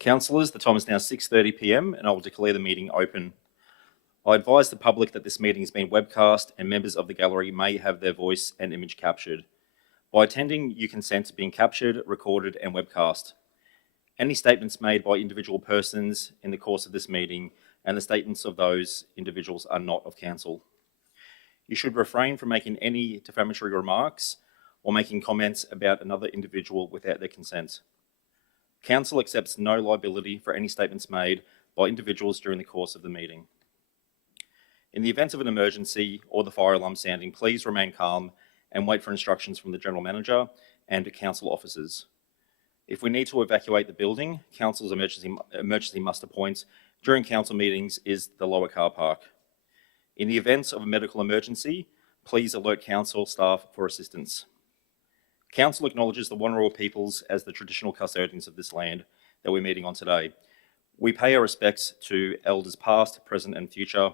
Councillors, the time is now 6:30 p.m. and I will declare the meeting open. I advise the public that this meeting is being webcast and members of the gallery may have their voice and image captured. By attending, you consent to being captured, recorded and webcast. Any statements made by individual persons in the course of this meeting and the statements of those individuals are not of council. You should refrain from making any defamatory remarks or making comments about another individual without their consent. Council accepts no liability for any statements made by individuals during the course of the meeting. In the event of an emergency or the fire alarm sounding, please remain calm and wait for instructions from the General Manager and council officers. If we need to evacuate the building, council's emergency muster point during council meetings is the lower car park. In the event of a medical emergency, please alert council staff for assistance. Council acknowledges the Wanneroo peoples as the traditional custodians of this land that we're meeting on today. We pay our respects to elders past, present and future,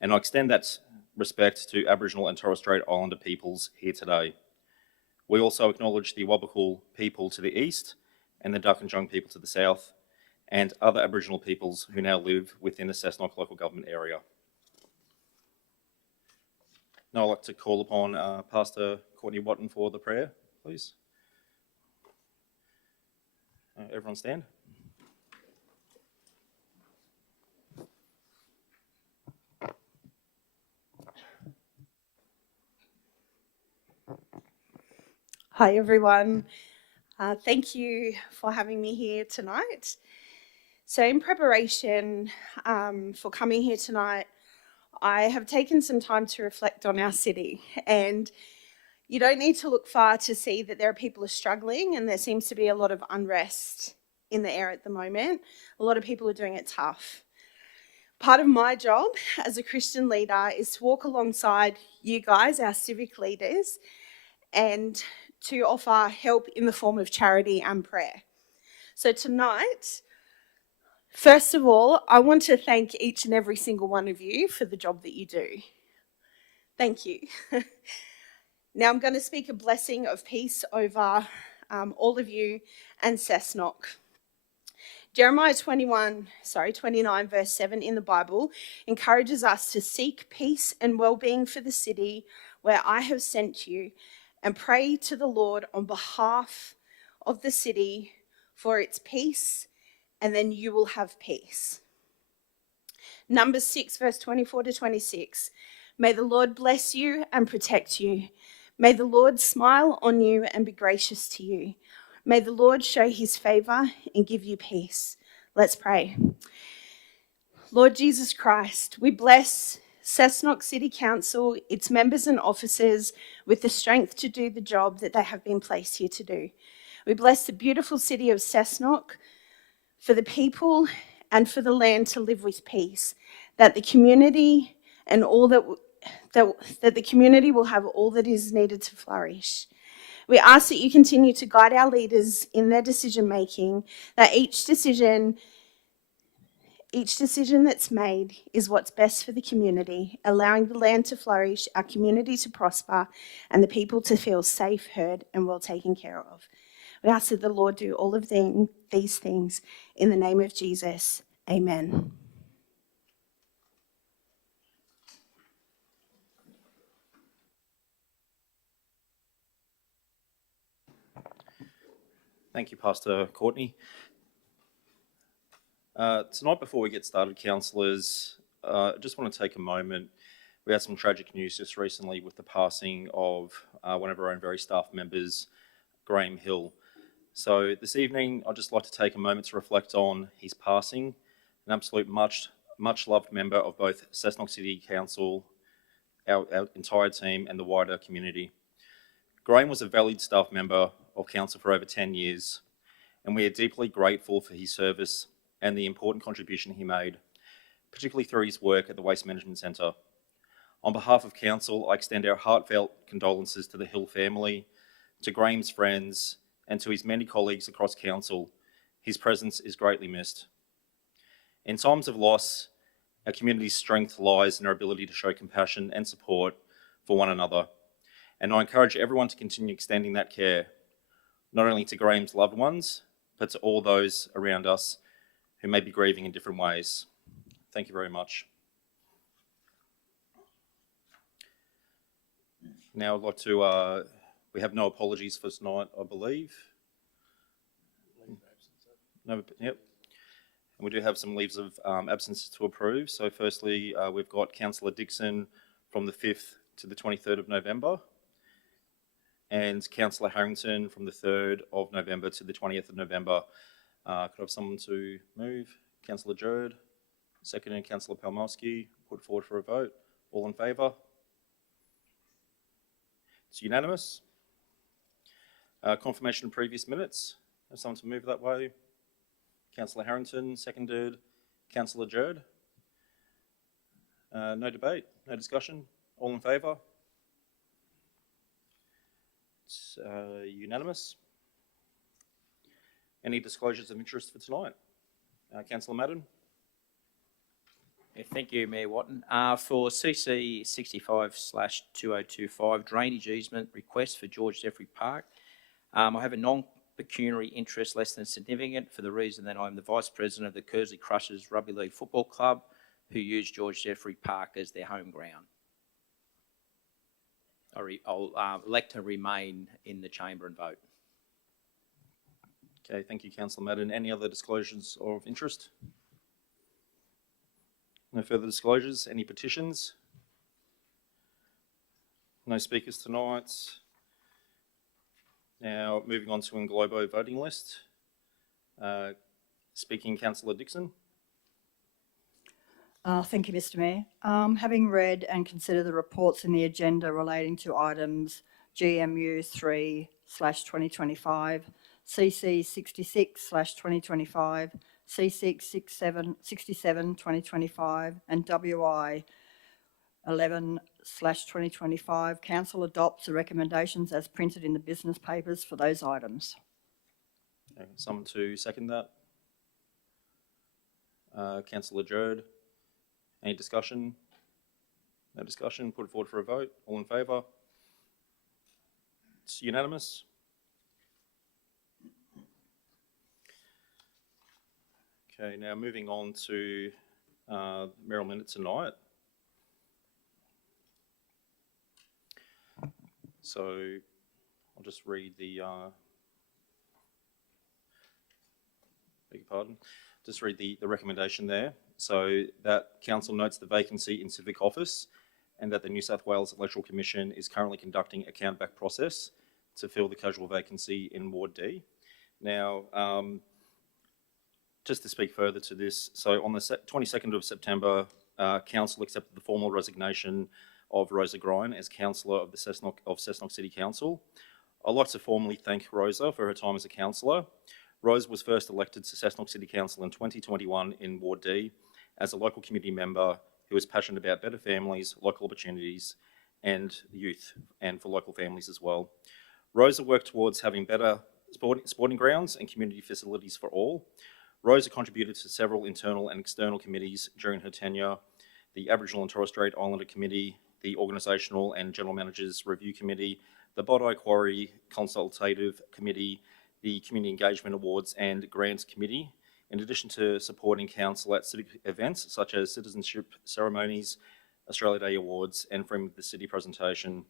and I extend that respect to Aboriginal and Torres Strait Islander peoples here today. We also acknowledge the Wabakul people to the east and the Darkinjung people to the south, and other Aboriginal peoples who now live within the Cessnock local government area. Now I'd like to call upon Pastor Courtney Watton for the prayer, please. Everyone stand. Hi everyone, thank you for having me here tonight. So in preparation for coming here tonight, I have taken some time to reflect on our city, and you don't need to look far to see that there are people who are struggling, and there seems to be a lot of unrest in the air at the moment. A lot of people are doing it tough. Part of my job as a Christian leader is to walk alongside you guys, our civic leaders, and to offer help in the form of charity and prayer. So tonight, first of all, I want to thank each and every single one of you for the job that you do. Thank you. Now I'm going to speak a blessing of peace over all of you and Cessnock. Jeremiah 29 verse 7 in the Bible encourages us to seek peace and well-being for the city where I have sent you, and pray to the Lord on behalf of the city for its peace, and then you will have peace. Numbers 6 verse 24 to 26. May the Lord bless you and protect you. May the Lord smile on you and be gracious to you. May the Lord show his favor and give you peace. Let's pray. Lord Jesus Christ, we bless Cessnock City Council, its members and officers with the strength to do the job that they have been placed here to do. We bless the beautiful city of Cessnock for the people and for the land to live with peace, that the community and all that the community will have all that is needed to flourish. We ask that you continue to guide our leaders in their decision making, that each decision that's made is what's best for the community, allowing the land to flourish, our community to prosper, and the people to feel safe, heard, and well taken care of. We ask that the Lord do all of these things in the name of Jesus. Amen. Thank you, Pastor Courtney. Tonight, before we get started, councillors, I just want to take a moment. We had some tragic news just recently with the passing of one of our own very staff members, Graham Hill. So this evening, I'd just like to take a moment to reflect on his passing, an absolute much loved member of both Cessnock City Council, our entire team and the wider community. Graham was a valued staff member of council for over 10 years, and we are deeply grateful for his service and the important contribution he made, particularly through his work at the Waste Management Centre. On behalf of council, I extend our heartfelt condolences to the Hill family, to Graham's friends, and to his many colleagues across council. His presence is greatly missed. In times of loss, our community's strength lies in our ability to show compassion and support for one another. And I encourage everyone to continue extending that care, not only to Graham's loved ones, but to all those around us who may be grieving in different ways. Thank you very much. Now I'd like to, we have no apologies for tonight, I believe. No, yep. And we do have some leaves of absence to approve. So firstly, we've got Councillor Dixon from the 5th to the 23rd of November, and Councillor Harrington from the 3rd of November to the 20th of November. Could I have someone to move? Councillor Jerd, seconded Councillor Palmowski, put forward for a vote. All in favour? It's unanimous. Confirmation of previous minutes. Have someone to move that way? Councillor Harrington, seconded. Councillor Jerd. No debate, no discussion. All in favour? It's unanimous. Any disclosures of interest for tonight? Councillor Madden. Yeah, thank you, Mayor Watton. For CC 65/2025 drainage easement request for George Jeffery Park, I have a non-pecuniary interest less than significant for the reason that I'm the Vice President of the Kearsley Crushers Rugby League Football Club, who use George Jeffery Park as their home ground. I'll elect to remain in the chamber and vote. Okay, thank you, Councillor Madden. Any other disclosures of interest? No further disclosures. Any petitions? No speakers tonight. Now, moving on to Englobo voting list. Speaking, Councillor Dixon. Thank you, Mr Mayor. Having read and considered the reports in the agenda relating to items GMU 3/2025, CC 66/2025, C6 67/2025 and WI 11/2025, Council adopts the recommendations as printed in the business papers for those items. Okay, someone to second that? Councillor Jerd. Any discussion? No discussion. Put it forward for a vote. All in favour? It's unanimous. Okay, now moving on to Mayoral Minute tonight. So I'll just read the, beg your pardon, just read the recommendation there. So that Council notes the vacancy in civic office and that the New South Wales Electoral Commission is currently conducting a countback process to fill the casual vacancy in Ward D. Now, just to speak further to this, so on the 22nd of September, Council accepted the formal resignation of Rosa Grine as Councillor of the Cessnock City Council. I'd like to formally thank Rosa for her time as a councillor. Rose was first elected to Cessnock City Council in 2021 in Ward D as a local community member who is passionate about better families, local opportunities and youth, and for local families as well. Rosa worked towards having better sporting grounds and community facilities for all. Rosa contributed to several internal and external committees during her tenure: the Aboriginal and Torres Strait Islander Committee, the Organisational and General Managers Review Committee, the Bondi Quarry Consultative Committee, the Community Engagement Awards and Grants Committee, in addition to supporting Council at civic events such as citizenship ceremonies, Australia Day Awards and Freedom of the City presentation.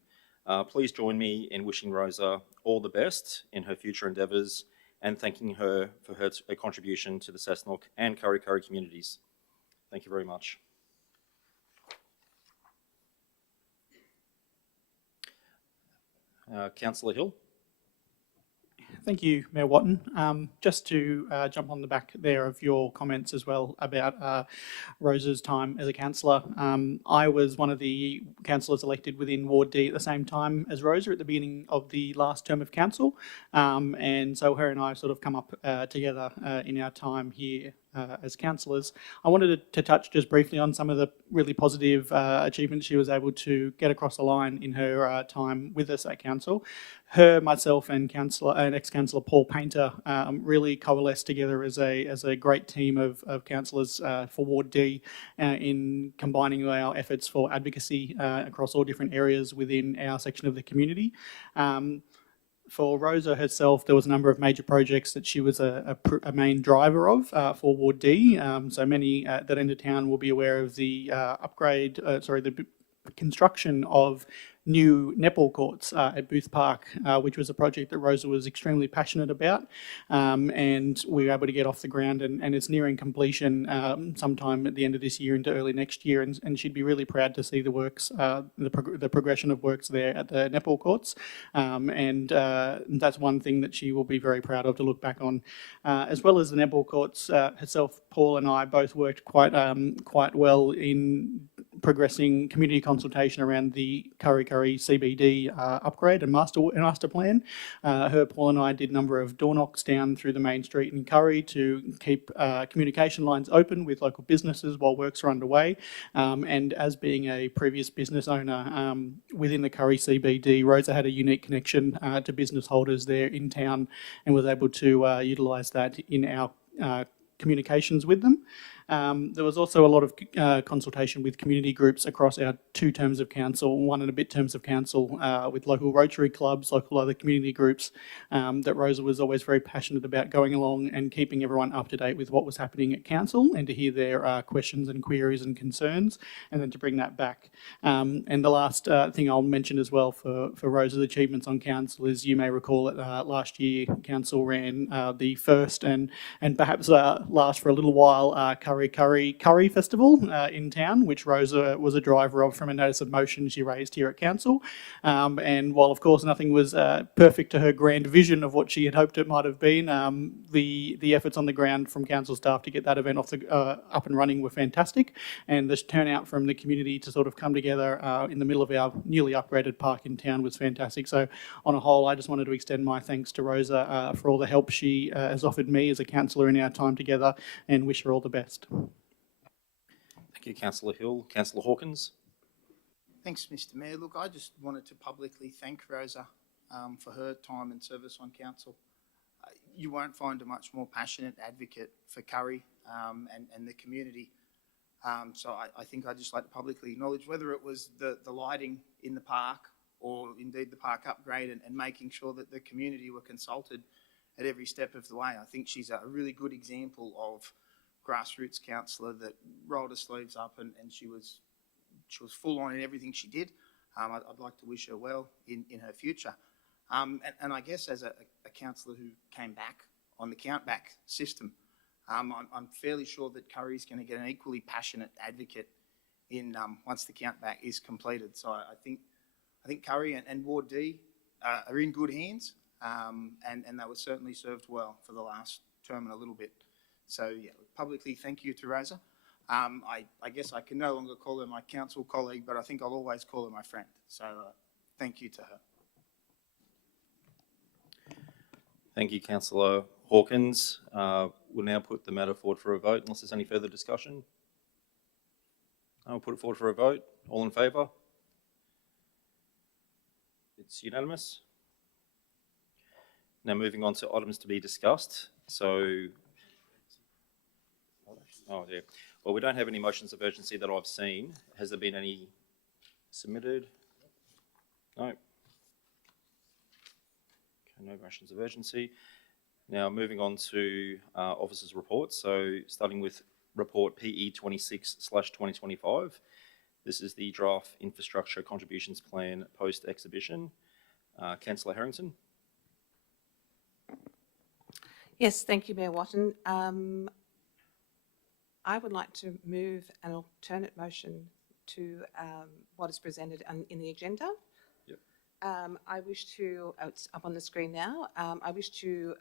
Please join me in wishing Rosa all the best in her future endeavours and thanking her for her contribution to the Cessnock and Kurri Kurri communities. Thank you very much. Councillor Hill. Thank you, Mayor Watton. Just to jump on the back there of your comments as well about Rosa's time as a councillor. I was one of the councillors elected within Ward D at the same time as Rosa at the beginning of the last term of council. And so her and I sort of come up together in our time here as councillors. I wanted to touch just briefly on some of the really positive achievements she was able to get across the line in her time with us at council. Her, myself, and ex-councillor Paul Painter really coalesced together as a great team of councillors for Ward D in combining our efforts for advocacy across all different areas within our section of the community. For Rosa herself, there was a number of major projects that she was a main driver of for Ward D. So many that enter town will be aware of the the construction of new netball courts at Booth Park, which was a project that Rosa was extremely passionate about, and we were able to get off the ground, and it's nearing completion sometime at the end of this year into early next year, and she'd be really proud to see the works, the progression of works there at the netball courts, and that's one thing that she will be very proud of to look back on. As well as the netball courts herself, Paul and I both worked quite well in progressing community consultation around the Curry CBD upgrade and master plan. Paul and I did a number of door knocks down through the main street in Curry to keep communication lines open with local businesses while works are underway. And as being a previous business owner within the Curry CBD, Rosa had a unique connection to business holders there in town and was able to utilise that in our communications with them. There was also a lot of consultation with community groups across our 2 terms of council, 1 and a bit terms of council, with local Rotary clubs, local other community groups, that Rosa was always very passionate about going along and keeping everyone up to date with what was happening at council and to hear their questions and queries and concerns, and then to bring that back. And the last thing I'll mention as well for Rosa's achievements on council is, you may recall that last year council ran the first and perhaps last for a little while Curry Festival in town, which Rosa was a driver of from a notice of motion she raised here at council. And while of course nothing was perfect to her grand vision of what she had hoped it might have been, the efforts on the ground from council staff to get that event up and running were fantastic, and the turnout from the community to sort of come together in the middle of our newly upgraded park in town was fantastic. So on a whole, I just wanted to extend my thanks to Rosa for all the help she has offered me as a councillor in our time together, and wish her all the best. Thank you, Councillor Hill. Councillor Hawkins. Thanks, Mr. Mayor. Look, I just wanted to publicly thank Rosa for her time and service on council. You won't find a much more passionate advocate for Curry and the community. So I think I'd just like to publicly acknowledge, whether it was the lighting in the park or indeed the park upgrade and making sure that the community were consulted at every step of the way. I think she's a really good example of grassroots councillor that rolled her sleeves up and she was full on in everything she did. I'd like to wish her well in her future. And I guess as a councillor who came back on the count-back system, I'm fairly sure that Curry's going to get an equally passionate advocate in once the count-back is completed. So I think Curry and Ward D are in good hands, and they were certainly served well for the last term and a little bit. So yeah, publicly thank you to Rosa. I guess I can no longer call her my council colleague, but I think I'll always call her my friend. So thank you to her. Thank you, Councillor Hawkins. We'll now put the matter forward for a vote, unless there's any further discussion. I'll put it forward for a vote. All in favour? It's unanimous. Now moving on to items to be discussed. Well, we don't have any motions of urgency that I've seen. Has there been any submitted? No. Okay, no motions of urgency. Now moving on to officers' reports. So starting with report PE 26/2025. This is the draft infrastructure contributions plan post-exhibition. Councillor Harrington. Yes, thank you, Mayor Watton. I would like to move an alternate motion to what is presented in the agenda. Yep. I wish to, it's up on the screen now, I wish to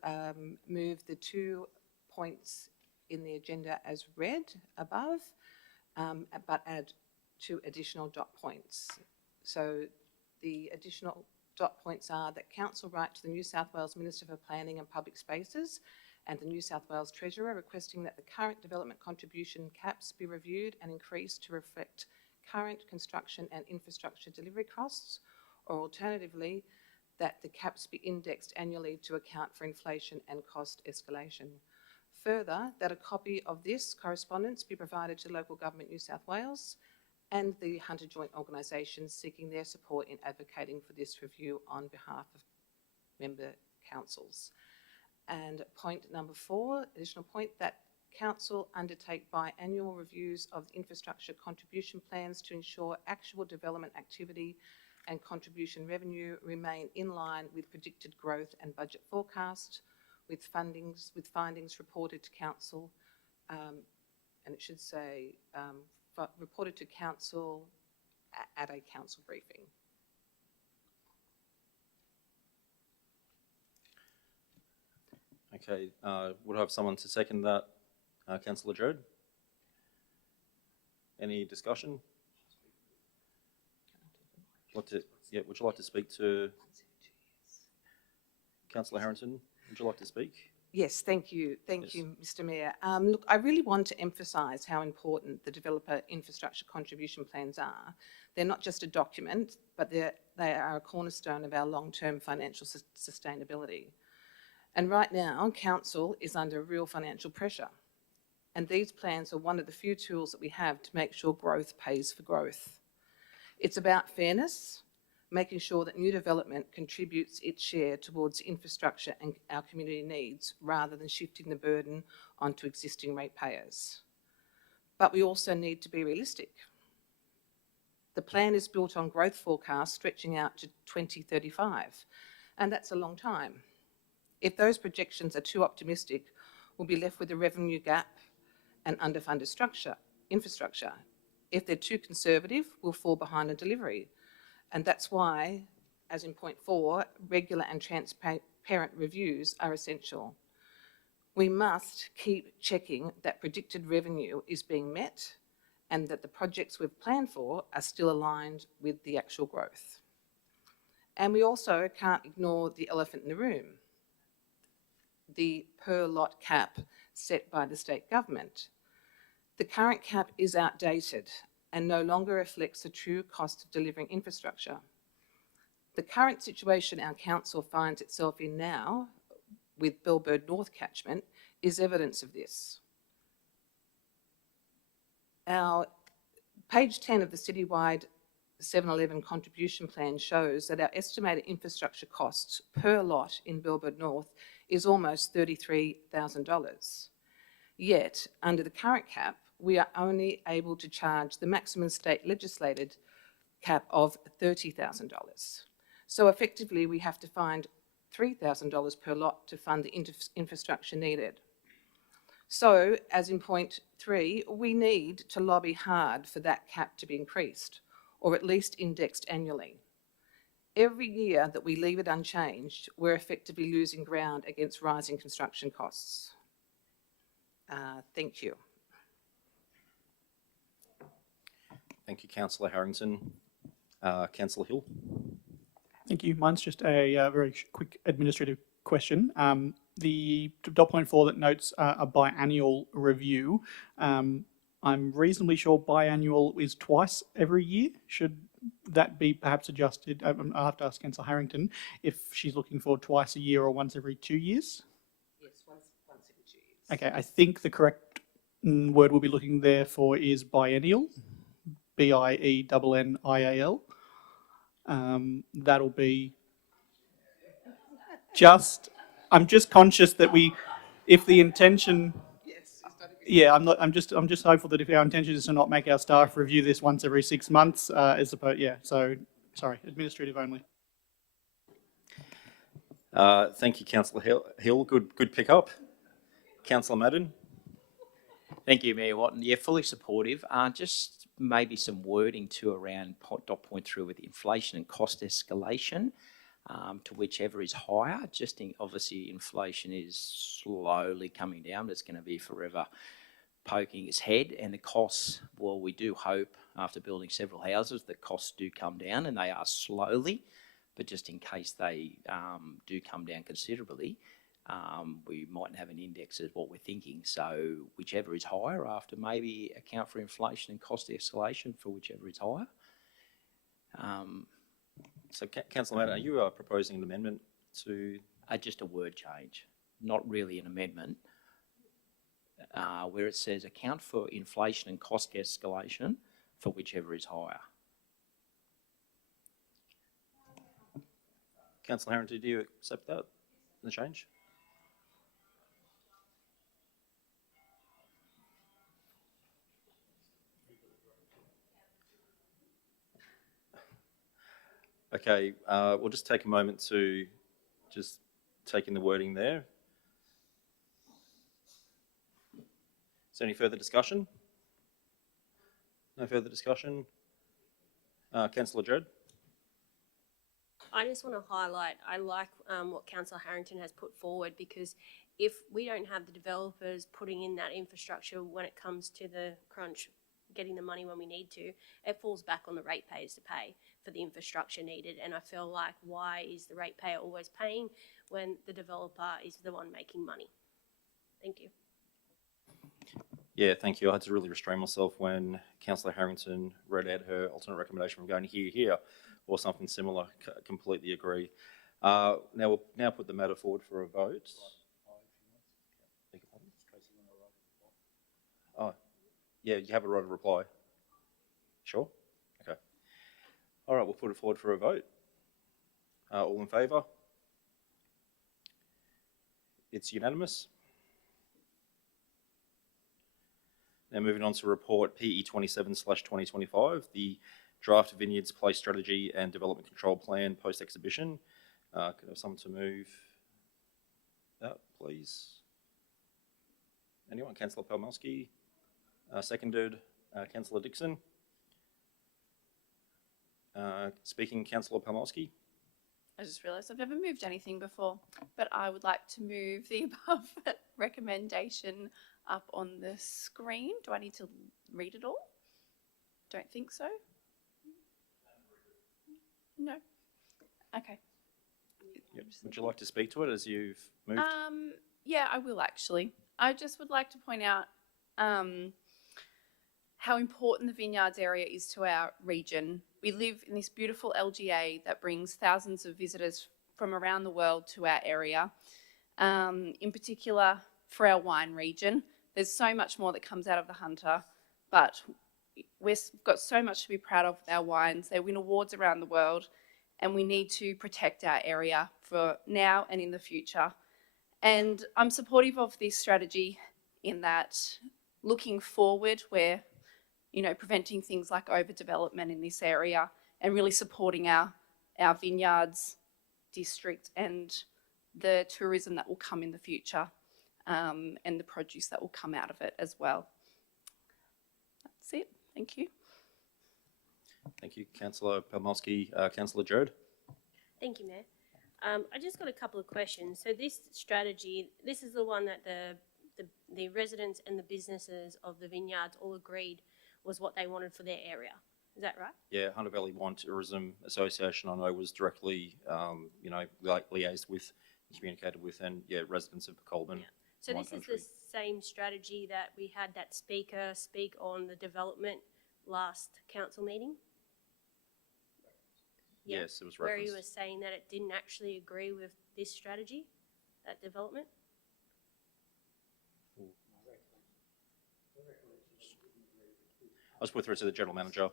move the 2 points in the agenda as read above, but add 2 additional dot points. So the additional dot points are that Council write to the New South Wales Minister for Planning and Public Spaces and the New South Wales Treasurer requesting that the current development contribution caps be reviewed and increased to reflect current construction and infrastructure delivery costs, or alternatively, that the caps be indexed annually to account for inflation and cost escalation. Further, that a copy of this correspondence be provided to Local Government New South Wales and the Hunter Joint organisations seeking their support in advocating for this review on behalf of member councils. And point number 4, additional point, that council undertake biannual reviews of infrastructure contribution plans to ensure actual development activity and contribution revenue remain in line with predicted growth and budget forecast, with findings reported to council, and it should say reported to council at a council briefing. Okay, would I have someone to second that? Councillor Jode? Any discussion? Would you like to speak to Councillor Harrington? Would you like to speak? Yes, thank you. Thank you, Mr. Mayor. Look, I really want to emphasise how important the developer infrastructure contribution plans are. They're not just a document, but they are a cornerstone of our long-term financial sustainability. And right now, council is under real financial pressure. And these plans are one of the few tools that we have to make sure growth pays for growth. It's about fairness, making sure that new development contributes its share towards infrastructure and our community needs, rather than shifting the burden onto existing ratepayers. But we also need to be realistic. The plan is built on growth forecasts stretching out to 2035, and that's a long time. If those projections are too optimistic, we'll be left with a revenue gap and underfunded infrastructure. If they're too conservative, we'll fall behind on delivery. And that's why, as in point 4, regular and transparent reviews are essential. We must keep checking that predicted revenue is being met and that the projects we've planned for are still aligned with the actual growth. And we also can't ignore the elephant in the room, the per lot cap set by the state government. The current cap is outdated and no longer reflects the true cost of delivering infrastructure. The current situation our council finds itself in now, with Bellbird North catchment, is evidence of this. Our page 10 of the citywide 7-11 contribution plan shows that our estimated infrastructure costs per lot in Bellbird North is almost $33,000. Yet, under the current cap, we are only able to charge the maximum state legislated cap of $30,000. So effectively, we have to find $3,000 per lot to fund the infrastructure needed. So, as in point 3, we need to lobby hard for that cap to be increased, or at least indexed annually. Every year that we leave it unchanged, we're effectively losing ground against rising construction costs. Thank you. Thank you, Councillor Harrington. Councillor Hill? Thank you. Mine's just a very quick administrative question. The dot point 4 that notes a biannual review, I'm reasonably sure biannual is twice every year. Should that be perhaps adjusted? I'll have to ask Councillor Harrington if she's looking for twice a year or once every 2 years. Yes, once every 2 years. Okay, I think the correct word we'll be looking there for is biennial, BIENNIAL. That'll be just, I'm just conscious that if the intention, yeah, I'm just hopeful that if our intention is to not make our staff review this once every 6 months, as opposed, yeah, so, sorry, administrative only. Thank you, Councillor Hill. Good pick up. Councillor Madden? Thank you, Mayor Watton. Yeah, fully supportive. Just maybe some wording too around dot point 3 with inflation and cost escalation to whichever is higher. Obviously inflation is slowly coming down, but it's going to be forever poking its head. And the costs, well, we do hope after building several houses, the costs do come down, and they are slowly, but just in case they do come down considerably, we mightn't have an index as what we're thinking. So whichever is higher, after maybe account for inflation and cost escalation for whichever is higher. So, Councillor Madden, are you proposing an amendment to? Just a word change, not really an amendment, where it says account for inflation and cost escalation for whichever is higher. Councillor Harrington, do you accept that, the change? Okay, we'll just take a moment to just take in the wording there. Is there any further discussion? No further discussion? Councillor Dredd? I just want to highlight, I like what Councillor Harrington has put forward, because if we don't have the developers putting in that infrastructure when it comes to the crunch, getting the money when we need to, it falls back on the ratepayers to pay for the infrastructure needed. And I feel like, why is the ratepayer always paying when the developer is the one making money? Thank you. Yeah, thank you. I had to really restrain myself when Councillor Harrington read out her alternate recommendation from going here, or something similar. Completely agree. Now we'll now put the matter forward for a vote. Oh, yeah, you have a right of reply. Sure? Okay. All right, we'll put it forward for a vote. All in favour? It's unanimous. Now moving on to report PE 27/2025, the draft Vineyards Place Strategy and Development Control Plan post-exhibition. Could I have someone to move that, please? Anyone? Councillor Palmowski. Seconded, Councillor Dixon. Speaking, Councillor Palmowski. I just realised I've never moved anything before, but I would like to move the above recommendation up on the screen. Do I need to read it all? Don't think so. No. Okay. Yep. Would you like to speak to it as you've moved? Yeah, I will actually. I just would like to point out how important the Vineyards area is to our region. We live in this beautiful LGA that brings thousands of visitors from around the world to our area. In particular, for our wine region, there's so much more that comes out of the Hunter, but we've got so much to be proud of with our wines. They win awards around the world, and we need to protect our area for now and in the future. And I'm supportive of this strategy in that, looking forward, we're preventing things like overdevelopment in this area and really supporting our vineyards district and the tourism that will come in the future, and the produce that will come out of it as well. That's it. Thank you. Thank you, Councillor Palmowski. Councillor Jode. Thank you, Mayor. I just got a couple of questions. So this strategy, this is the one that the residents and the businesses of the Vineyards all agreed was what they wanted for their area. Is that right? Yeah, Hunter Valley Wine Tourism Association, I know, was directly, liaised with, communicated with, and residents of Colburn. Yeah. So this is the same strategy that we had that speaker speak on the development last council meeting? Yeah. Yes, it was referenced. Where he was saying that it didn't actually agree with this strategy, that development? I was put through to the General Manager.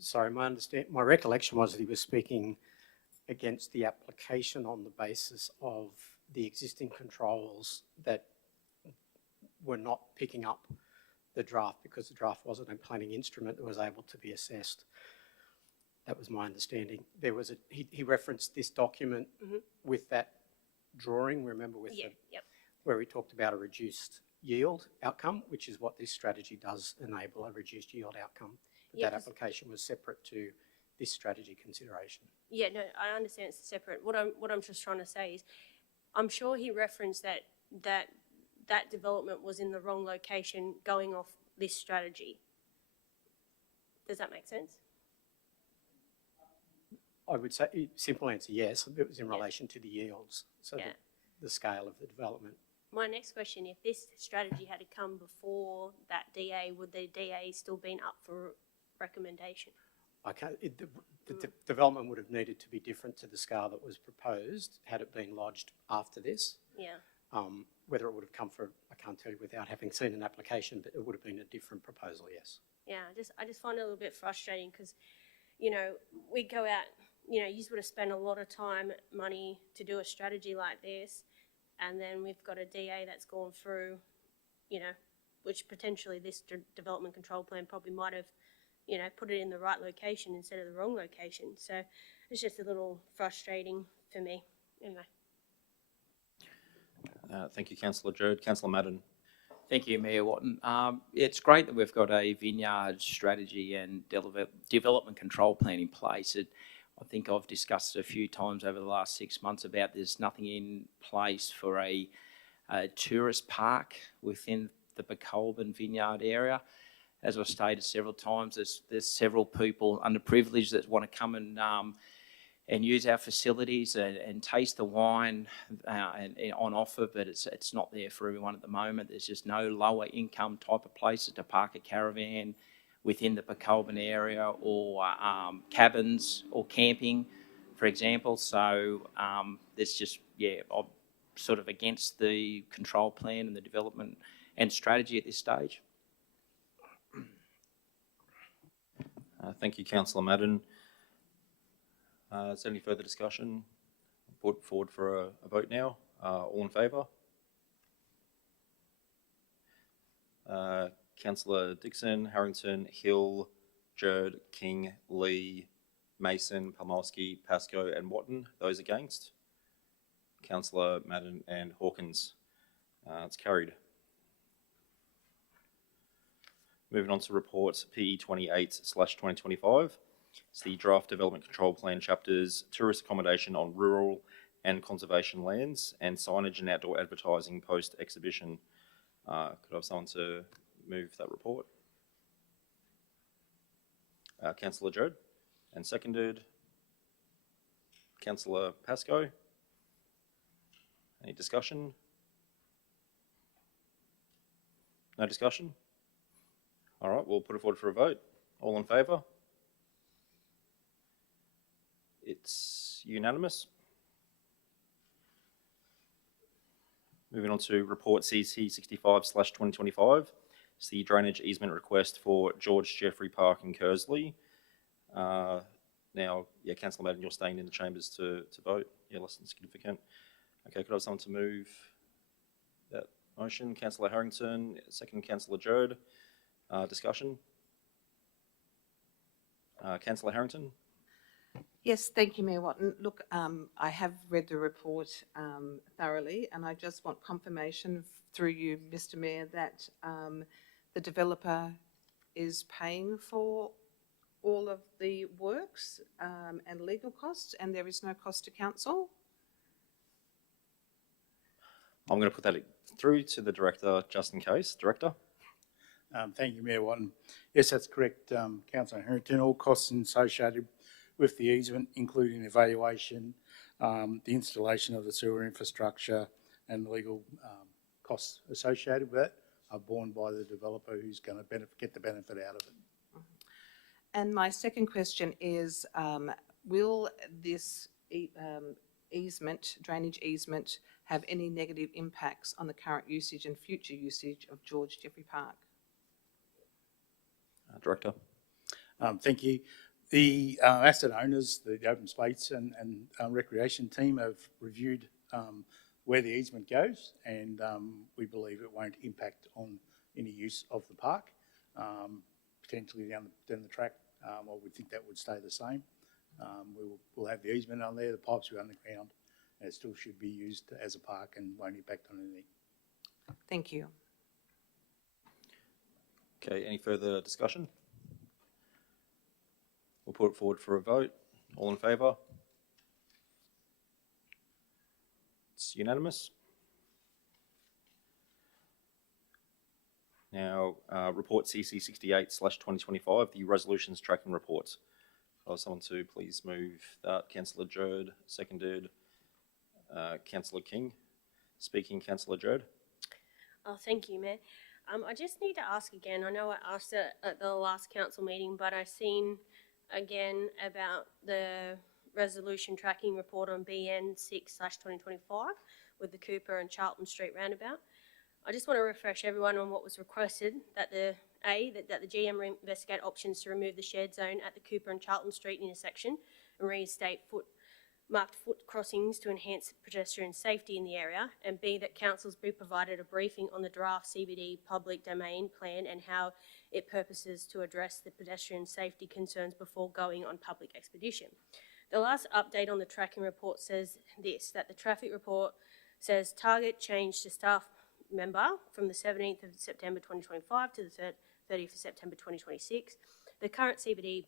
Sorry, my recollection was that he was speaking against the application on the basis of the existing controls that were not picking up the draft, because the draft wasn't a planning instrument that was able to be assessed. That was my understanding. There was he referenced this document with that drawing, remember, with where he talked about a reduced yield outcome, which is what this strategy does enable, a reduced yield outcome. That application was separate to this strategy consideration. Yeah, no, I understand it's separate. What I'm just trying to say is, I'm sure he referenced that development was in the wrong location going off this strategy. Does that make sense? I would say, simple answer, yes. It was in relation to the yields, so the scale of the development. My next question, if this strategy had come before that DA, would the DA still been up for recommendation? The development would have needed to be different to the scale that was proposed had it been lodged after this. Yeah. Whether it would have come for, I can't tell you without having seen an application, but it would have been a different proposal, yes. Yeah, I just find it a little bit frustrating because, we go out you know, you would have spent a lot of time, money to do a strategy like this, and then we've got a DA that's gone through, you know, which potentially this development control plan probably might have, you know, put it in the right location instead of the wrong location. So it's just a little frustrating for me. Anyway. Thank you, Councillor Jerd. Councillor Madden. Thank you, Mayor Watton. It's great that we've got a vineyard strategy and development control plan in place. I think I've discussed it a few times over the last 6 months about there's nothing in place for a tourist park within the Bacolban Vineyard area. As I've stated several times, there's several people underprivileged that want to come and use our facilities and taste the wine and on offer, but it's not there for everyone at the moment. There's just no lower income type of places to park a caravan within the Bacolban area, or cabins or camping, for example. So there's just, I'm sort of against the control plan and the development and strategy at this stage. Thank you, Councillor Madden. Is there any further discussion? Put forward for a vote now. All in favour? Councillor Dixon, Harrington, Hill, Jerd, King, Lee, Mason, Palmolsky, Pascoe and Watton. Those against? Councillor Madden and Hawkins. It's carried. Moving on to report PE 28/2025. It's the draft development control plan chapters, tourist accommodation on rural and conservation lands, and signage and outdoor advertising post exhibition. Could I have someone to move that report? Councillor Jerd, and seconded Councillor Pascoe. Any discussion? No discussion? All right, we'll put it forward for a vote. All in favour? It's unanimous. Moving on to report CC 65/2025. It's the drainage easement request for George Jeffery Park in Kearsley. Now, Councillor Madden, you're staying in the chambers to vote. Less than significant. Okay, could I have someone to move that motion? Councillor Harrington, second Councillor Jerd. Discussion? Councillor Harrington? Yes, thank you, Mayor Watton. Look, I have read the report thoroughly, and I just want confirmation through you, Mr. Mayor, that the developer is paying for all of the works and legal costs, and there is no cost to council. I'm going to put that through to the Director just in case. Director? Thank you, Mayor Watton. Yes, that's correct, Councillor Harrington. All costs associated with the easement, including evaluation, the installation of the sewer infrastructure and legal costs associated with it, are borne by the developer who's going to get the benefit out of it. And my second question is, will this easement, drainage easement, have any negative impacts on the current usage and future usage of George Jeffery Park? Director? Thank you. The asset owners, the open space and recreation team have reviewed where the easement goes, and we believe it won't impact on any use of the park. Potentially down the track, we think that would stay the same. We'll have the easement on there, the pipes are underground, and it still should be used as a park and won't impact on anything. Thank you. Okay, any further discussion? We'll put it forward for a vote. All in favour? It's unanimous. Now, report CC 68/2025, the resolutions tracking reports. I'll ask someone to please move that. Councillor Jerd, seconded. Councillor King. Speaking, Councillor Jerd. Oh, thank you, Mayor. I just need to ask again. I know I asked it at the last council meeting, but I've seen again about the resolution tracking report on BN 6/2025 with the Cooper and Charlton Street roundabout. I just want to refresh everyone on what was requested, that the GM investigate options to remove the shared zone at the Cooper and Charlton Street intersection and reinstate marked foot crossings to enhance pedestrian safety in the area, and B, that councils be provided a briefing on the draft CBD public domain plan and how it purposes to address the pedestrian safety concerns before going on public expedition. The last update on the tracking report says this, that the traffic report says target change to staff member from the 17th of September 2025 to the 30th of September 2026. The current CBD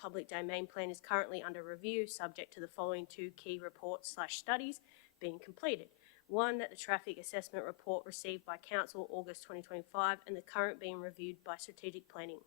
public domain plan is currently under review, subject to the following two key reports/studies being completed. One, that the traffic assessment report received by Council August 2025 and the current being reviewed by strategic planning.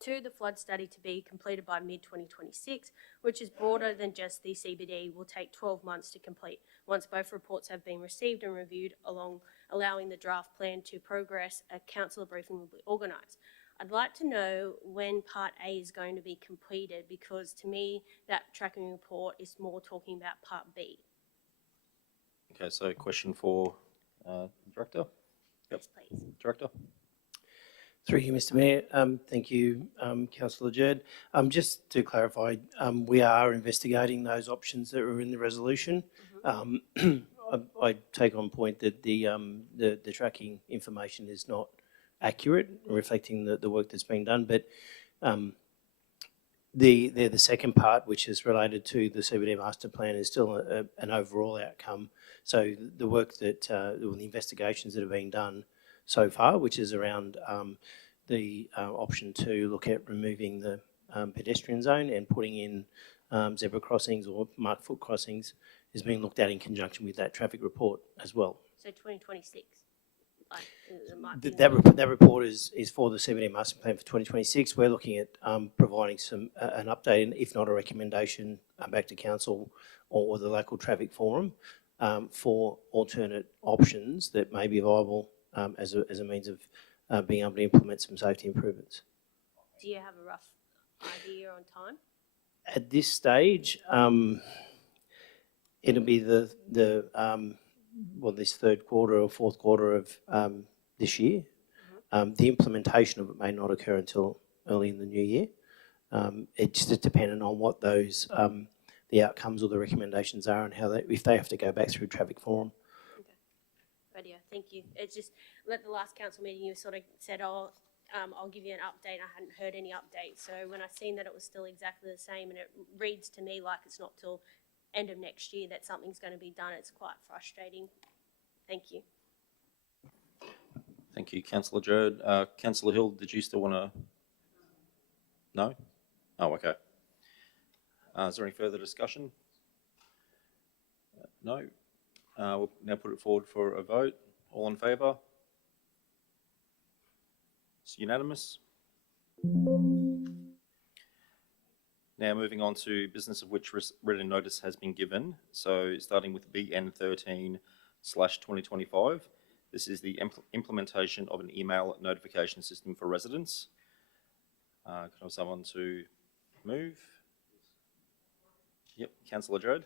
Two, the flood study to be completed by mid-2026, which is broader than just the CBD, will take 12 months to complete. Once both reports have been received and reviewed, allowing the draft plan to progress, a councillor briefing will be organised. I'd like to know when Part A is going to be completed, because to me that tracking report is more talking about Part B. Okay, so question for Director. Yep. Yes, please. Director. Through you, Mr. Mayor. Thank you, Councillor Jerd. Just to clarify, we are investigating those options that were in the resolution. I take on point that the tracking information is not accurate, reflecting the work that's been done, but the second part, which is related to the CBD master plan, is still an overall outcome. So the work that, the investigations that are being done so far, which is around the option to look at removing the pedestrian zone and putting in zebra crossings or marked foot crossings, is being looked at in conjunction with that traffic report as well. So 2026. That report is for the CBD master plan for 2026. We're looking at providing an update, if not a recommendation, back to council or the local traffic forum for alternate options that may be viable as a means of being able to implement some safety improvements. Do you have a rough idea on time? At this stage, it'll be this third quarter or fourth quarter of this year. The implementation of it may not occur until early in the new year. It's just dependent on what those the outcomes or the recommendations are and how if they have to go back through traffic forum. Okay. Radio, thank you. It's just at the last council meeting you sort of said, oh, I'll give you an update. I hadn't heard any update. So when I seen that it was still exactly the same, and it reads to me like it's not till end of next year that something's going to be done, it's quite frustrating. Thank you. Thank you, Councillor Jerd. Councillor Hill, did you still want to? No? Oh, okay. Is there any further discussion? No? We'll now put it forward for a vote. All in favour? It's unanimous. Now moving on to business of which written notice has been given. So starting with BN 13/2025. This is the implementation of an email notification system for residents. Can I have someone to move? Yep, Councillor Jerd.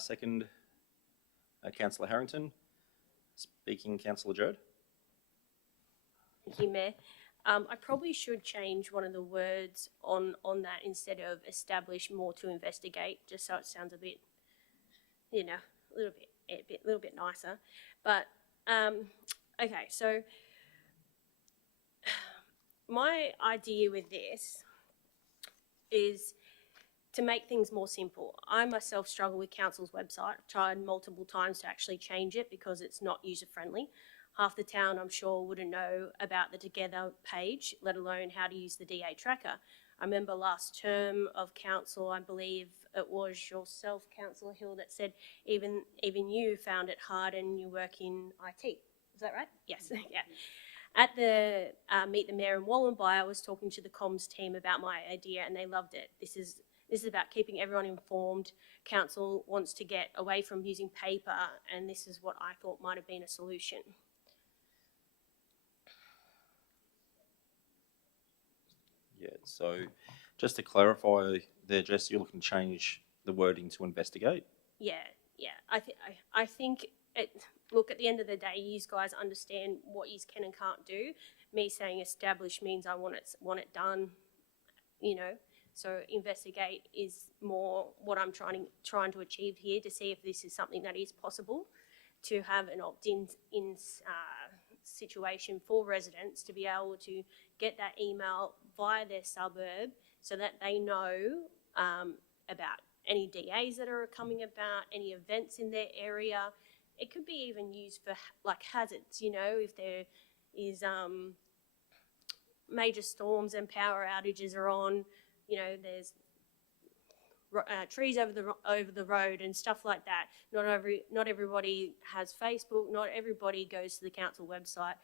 Second, Councillor Harrington. Speaking, Councillor Jerd. Thank you, Mayor. I probably should change one of the words on that, instead of establish, more to investigate, just so it sounds a bit, you know, a little bit nicer. But okay, so my idea with this is to make things more simple. I myself struggle with council's website. I've tried multiple times to actually change it because it's not user friendly. Half the town, I'm sure, wouldn't know about the Together page, let alone how to use the DA tracker. I remember last term of council, I believe it was yourself, Councillor Hill, that said even you found it hard and you work in IT. Is that right? Yes. Yeah. At the Meet the Mayor in Wallenby, I was talking to the comms team about my idea and they loved it. This is about keeping everyone informed. Council wants to get away from using paper, and this is what I thought might have been a solution. Yeah, so just to clarify there, Jess, you're looking to change the wording to investigate? Yeah. I think look, at the end of the day, you guys understand what you can and can't do. Me saying establish means I want it done, you know. So investigate is more what I'm trying to achieve here, to see if this is something that is possible, to have an opt-in situation for residents to be able to get that email via their suburb so that they know about any DAs that are coming about, any events in their area. It could be even used for like hazards, you know, if there is major storms and power outages are on, you know, there's trees over the road and stuff like that. Not everybody has Facebook. Not everybody goes to the council website.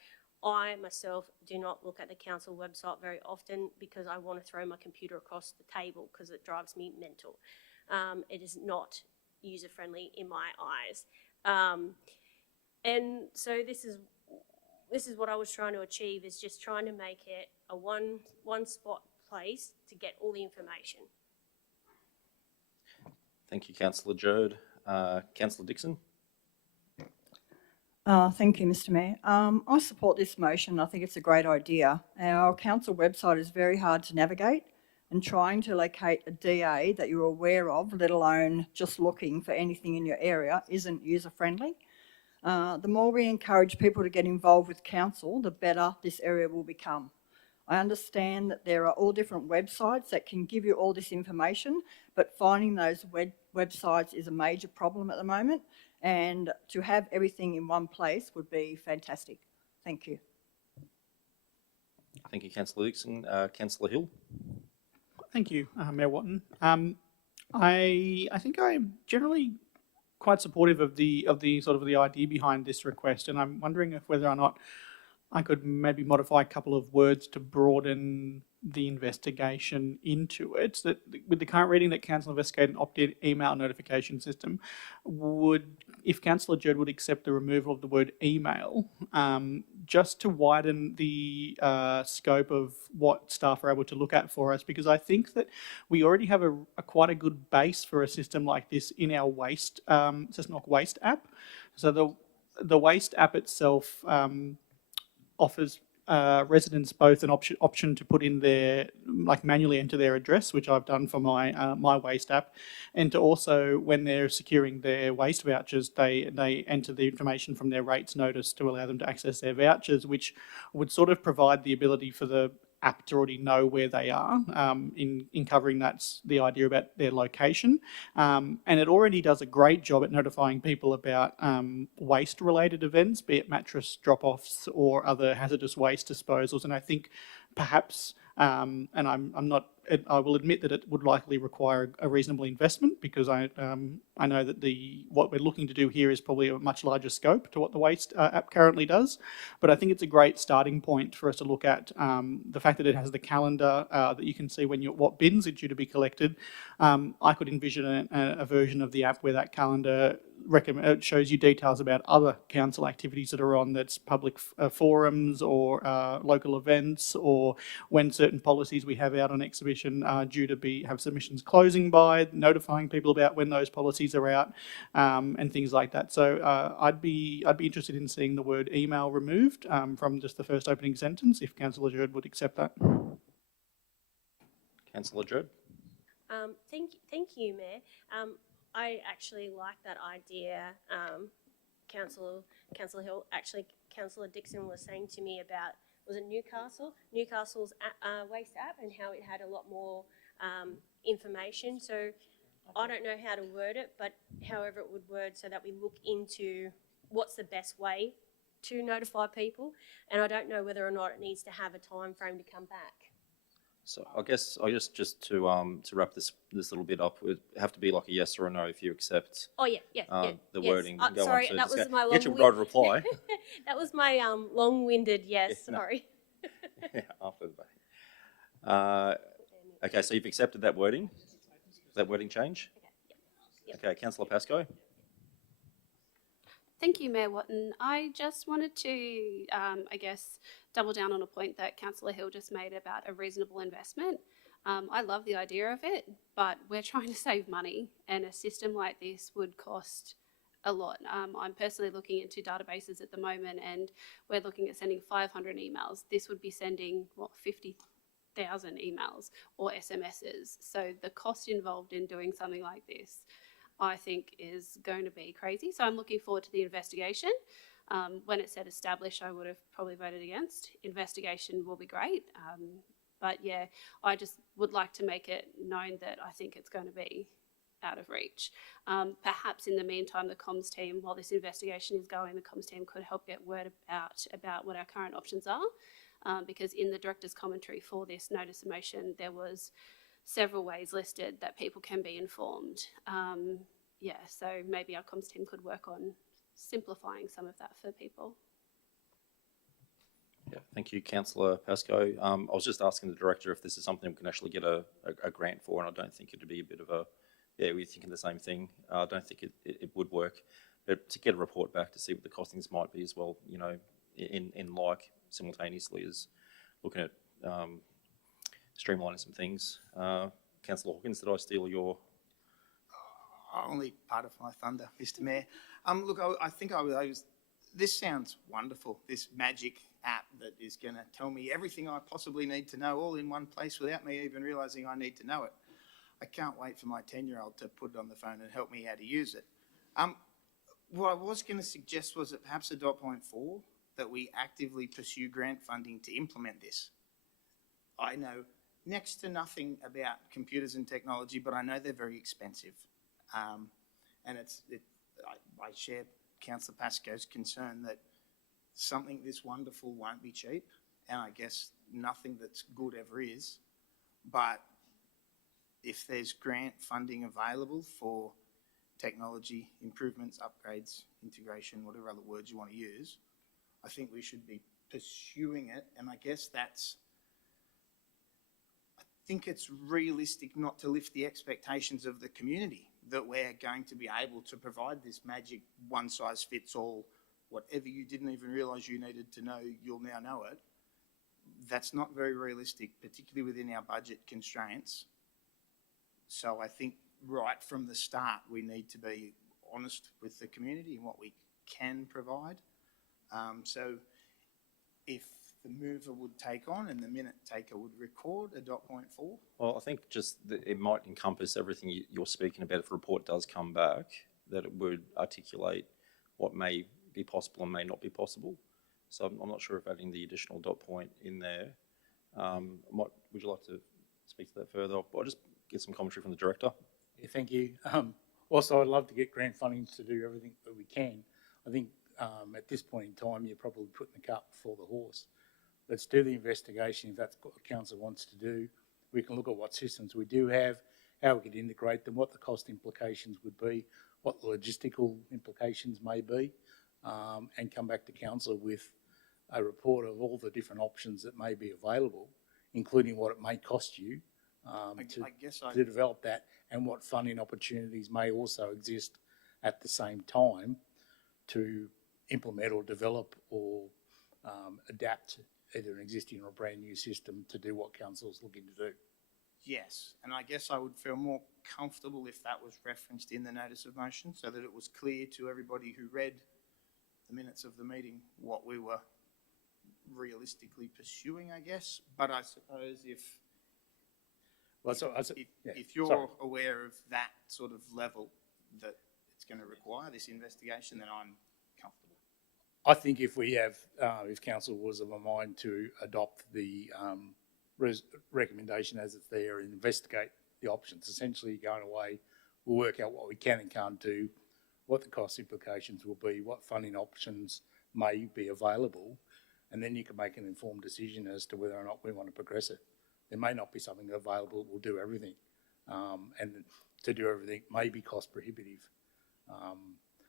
I myself do not look at the council website very often because I want to throw my computer across the table because it drives me mental. It is not user friendly in my eyes, and so this is what I was trying to achieve, is just trying to make it a one spot place to get all the information. Thank you, Councillor Jode. Councillor Dixon? Thank you, Mr Mayor. I support this motion. I think it's a great idea. Our council website is very hard to navigate, and trying to locate a DA that you're aware of, let alone just looking for anything in your area, isn't user-friendly. The more we encourage people to get involved with council, the better this area will become. I understand that there are all different websites that can give you all this information, but finding those websites is a major problem at the moment, and to have everything in one place would be fantastic. Thank you. Thank you, Councillor Dixon. Councillor Hill? Thank you, Mayor Watton. I think I'm generally quite supportive of the idea behind this request, and I'm wondering whether or not I could maybe modify a couple of words to broaden the investigation into it. That with the current reading that council investigate an opt-in email notification system, if Councillor Jerd would accept the removal of the word email, just to widen the scope of what staff are able to look at for us, because I think that we already have a quite a good base for a system like this in our waste Cessnock Waste app. So the Waste app itself offers residents both an option to put in their, like manually enter their address, which I've done for my my Waste app, and to also, when they're securing their waste vouchers, they enter the information from their rates notice to allow them to access their vouchers, which would sort of provide the ability for the app to already know where they are, in covering that's the idea about their location. And it already does a great job at notifying people about waste related events, be it mattress drop-offs or other hazardous waste disposals. And I think perhaps, and I will admit that it would likely require a reasonable investment, because I know that what we're looking to do here is probably a much larger scope to what the Waste app currently does. But I think it's a great starting point for us to look at the fact that it has the calendar that you can see what bins are due to be collected. I could envision a version of the app where that calendar shows you details about other council activities that are on, that's public forums or local events, or when certain policies we have out on exhibition are due to have submissions closing by, notifying people about when those policies are out, and things like that. So I'd be interested in seeing the word email removed from just the first opening sentence, if Councillor Jerd would accept that. Councillor Jerd? Thank you, Mayor. I actually like that idea, Councillor Hill. Actually, Councillor Dixon was saying to me about, was it Newcastle's waste app, and how it had a lot more information. So I don't know how to word it, but however it would word, so that we look into what's the best way to notify people. And I don't know whether or not it needs to have a time frame to come back. So I guess just to wrap this little bit up, it would have to be like a yes or a no if you accept. Oh yeah, the yes. wording. Sorry, that was my get your right reply. That was my long-winded yes. Yeah, no. Sorry. Yeah, after the okay, so you've accepted that wording. That wording change. Yep. Okay, Councillor Pascoe. Thank you, Mayor Watton. I just wanted to, I guess, double down on a point that Councillor Hill just made about a reasonable investment. I love the idea of it, but we're trying to save money, and a system like this would cost a lot. I'm personally looking into databases at the moment, and we're looking at sending 500 emails. This would be sending, 50 1,000 emails or SMSs. So the cost involved in doing something like this, I think, is going to be crazy. So I'm looking forward to the investigation. When it said establish, I would have probably voted against. Investigation will be great. But yeah, I just would like to make it known that I think it's going to be out of reach. Perhaps in the meantime, the comms team, while this investigation is going, the comms team could help get word about what our current options are. Because in the director's commentary for this notice of motion, there was several ways listed that people can be informed. Yeah, so maybe our comms team could work on simplifying some of that for people. Yeah, thank you, Councillor Pascoe. I was just asking the director if this is something we can actually get a grant for, and I don't think it'd be a bit of a, yeah, we're thinking the same thing. I don't think it would work. But to get a report back to see what the costings might be as well, you know, in like simultaneously as looking at streamlining some things. Councillor Hawkins, did I steal your? Only part of my thunder, Mr. Mayor. Look, I think I was. This sounds wonderful. This magic app that is going to tell me everything I possibly need to know, all in one place, without me even realising I need to know it. I can't wait for my 10-year-old to put it on the phone and help me how to use it. What I was going to suggest was that perhaps a .4 that we actively pursue grant funding to implement this. I know next to nothing about computers and technology, but I know they're very expensive. And I share Councillor Pascoe's concern that something this wonderful won't be cheap, and I guess nothing that's good ever is. But if there's grant funding available for technology improvements, upgrades, integration, whatever other words you want to use, I think we should be pursuing it. And I guess I think it's realistic not to lift the expectations of the community that we're going to be able to provide this magic one-size-fits-all, whatever you didn't even realise you needed to know, you'll now know it. That's not very realistic, particularly within our budget constraints. So I think right from the start, we need to be honest with the community and what we can provide. So if the mover would take on and the minute taker would record a .4. Well, I think just it might encompass everything you're speaking about. If a report does come back, that it would articulate what may be possible and may not be possible. So I'm not sure if adding the additional .point in there. Would you like to speak to that further? I'll just get some commentary from the director. Yeah, thank you. Also, I'd love to get grant funding to do everything that we can. I think at this point in time, you're probably putting the cart before the horse. Let's do the investigation. If that's what the council wants to do, we can look at what systems we do have, how we could integrate them, what the cost implications would be, what the logistical implications may be, and come back to council with a report of all the different options that may be available, including what it may cost you to develop that, and what funding opportunities may also exist at the same time to implement or develop or adapt either an existing or a brand new system to do what council's looking to do. Yes, and I guess I would feel more comfortable if that was referenced in the notice of motion so that it was clear to everybody who read the minutes of the meeting what we were realistically pursuing, I guess. But I suppose if you're aware of that sort of level that it's going to require this investigation, then I'm comfortable. I think if we have, if council was of a mind to adopt the recommendation as it's there and investigate the options, essentially going away, we'll work out what we can and can't do, what the cost implications will be, what funding options may be available, and then you can make an informed decision as to whether or not we want to progress it. There may not be something available, we'll do everything. And to do everything may be cost prohibitive.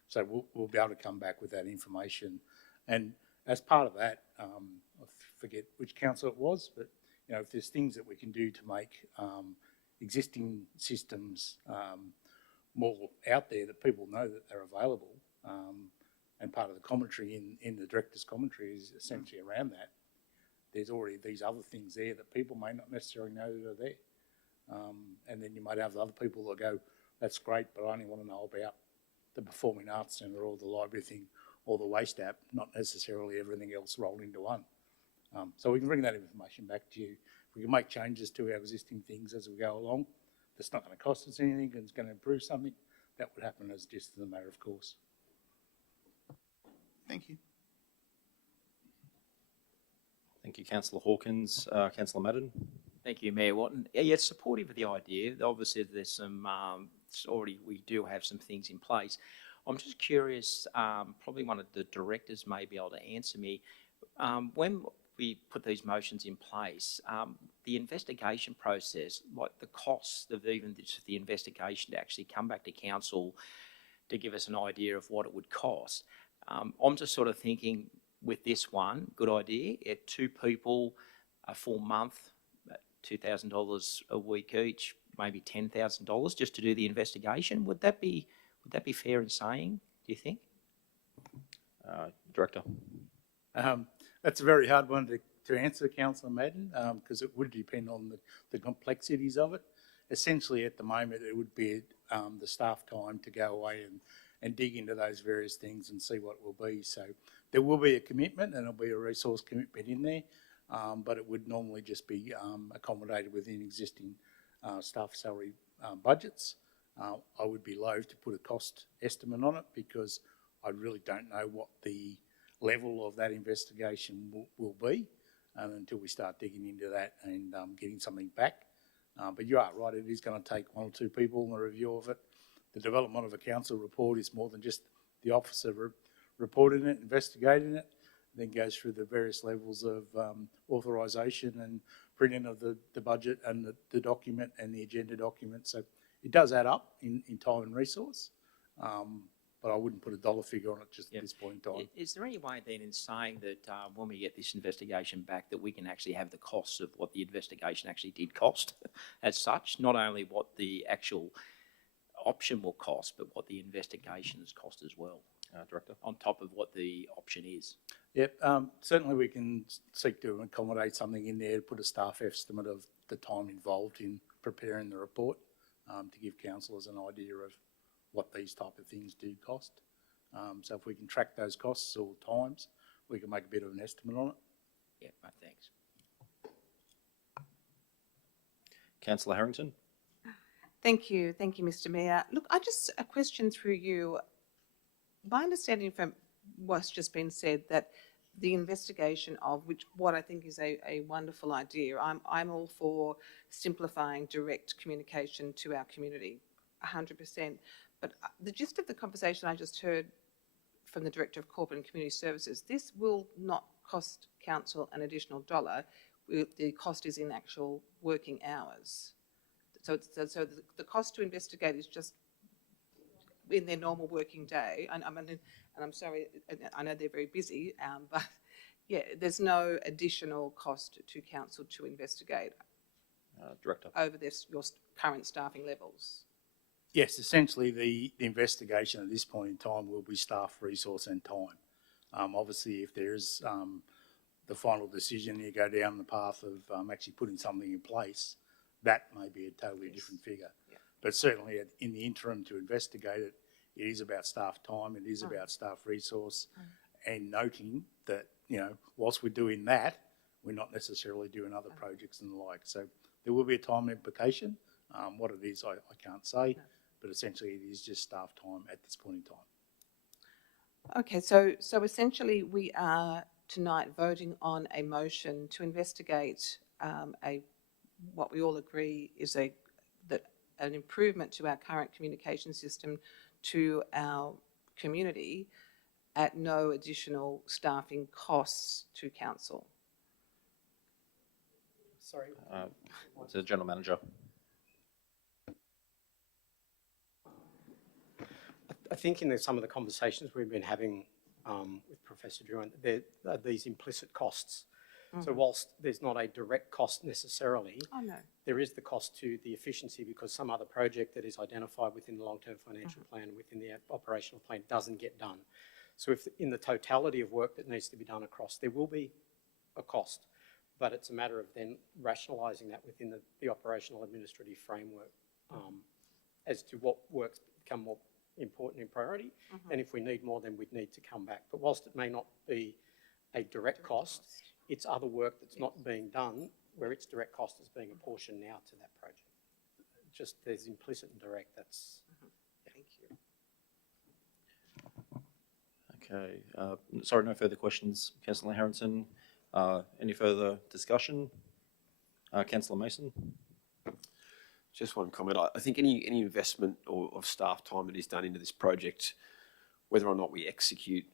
So we'll be able to come back with that information. And as part of that, I forget which council it was, but you know, if there's things that we can do to make existing systems more out there that people know that they're available, and part of the commentary in the director's commentary is essentially around that. There's already these other things there that people may not necessarily know that are there. And then you might have other people that go, that's great, but I only want to know about the Performing Arts Centre or the library thing or the waste app, not necessarily everything else rolled into one. So we can bring that information back to you if we can make changes to our existing things as we go along. That's not going to cost us anything and it's going to improve something. That would happen as just as a matter of course. Thank you. Thank you, Councillor Hawkins. Councillor Madden. Thank you, Mayor Watton. Yeah, it's supportive of the idea. Obviously, there's some, we do have some things in place. I'm just curious, probably one of the directors may be able to answer me. When we put these motions in place, the investigation process, like the cost of even the investigation to actually come back to council to give us an idea of what it would cost. I'm just sort of thinking with this one, good idea, at 2 people, a full month, $2,000 a week each, maybe $10,000 just to do the investigation. Would that be fair in saying, do you think? Director. That's a very hard one to answer, Councillor Madden, because it would depend on the complexities of it. Essentially, at the moment, it would be the staff time to go away and dig into those various things and see what it will be. So there will be a commitment and there'll be a resource commitment in there, but it would normally just be accommodated within existing staff salary budgets. I would be loath to put a cost estimate on it because I really don't know what the level of that investigation will be until we start digging into that and getting something back. But you are right, it is going to take 1 or 2 people in the review of it. The development of a council report is more than just the officer reporting it, investigating it, then goes through the various levels of authorisation and printing of the budget and the document and the agenda document. So it does add up in time and resource, but I wouldn't put a dollar figure on it just at this point in time. Is there any way then in saying that when we get this investigation back that we can actually have the costs of what the investigation actually did cost as such, not only what the actual option will cost, but what the investigations cost as well, Director? On top of what the option is? Yep, certainly we can seek to accommodate something in there to put a staff estimate of the time involved in preparing the report to give councillors an idea of what these type of things do cost. So if we can track those costs or times, we can make a bit of an estimate on it. Yeah, no, thanks. Councillor Harrington. Thank you, Mr. Mayor. Look, a question through you. My understanding from what's just been said that the investigation of what I think is a wonderful idea. I'm all for simplifying direct communication to our community, 100%. But the gist of the conversation I just heard from the Director of Corporate and Community Services, this will not cost council an additional dollar. The cost is in actual working hours. So the cost to investigate is just in their normal working day. And I'm sorry, I know they're very busy, but yeah, there's no additional cost to council to investigate Director. over your current staffing levels. Yes, essentially the investigation at this point in time will be staff, resource and time. Obviously, if there is the final decision, you go down the path of actually putting something in place, that may be a totally different figure. Yeah. But certainly in the interim to investigate it, it is about staff time, it is about staff resource, and noting that, you know, whilst we're doing that, we're not necessarily doing other projects and the like. So there will be a time implication. What it is, I can't say, but essentially it is just staff time at this point in time. Okay, so essentially we are tonight voting on a motion to investigate what we all agree is an improvement to our current communication system to our community at no additional staffing costs to council. Sorry. To the General Manager. I think in some of the conversations we've been having with Professor Durant, there are these implicit costs. So whilst there's not a direct cost necessarily, there is the cost to the efficiency because some other project that is identified within the long-term financial plan and within the operational plan doesn't get done. So if in the totality of work that needs to be done across, there will be a cost, but it's a matter of then rationalising that within the operational administrative framework as to what works become more important in priority. And if we need more, then we'd need to come back. But whilst it may not be a direct cost, it's other work that's not being done where its direct cost is being apportioned now to that project. Just there's implicit and direct, that's... Thank you. Okay, sorry, no further questions, Councillor Harrington. Any further discussion? Councillor Mason? Just one comment. I think any investment or of staff time that is done into this project, whether or not we execute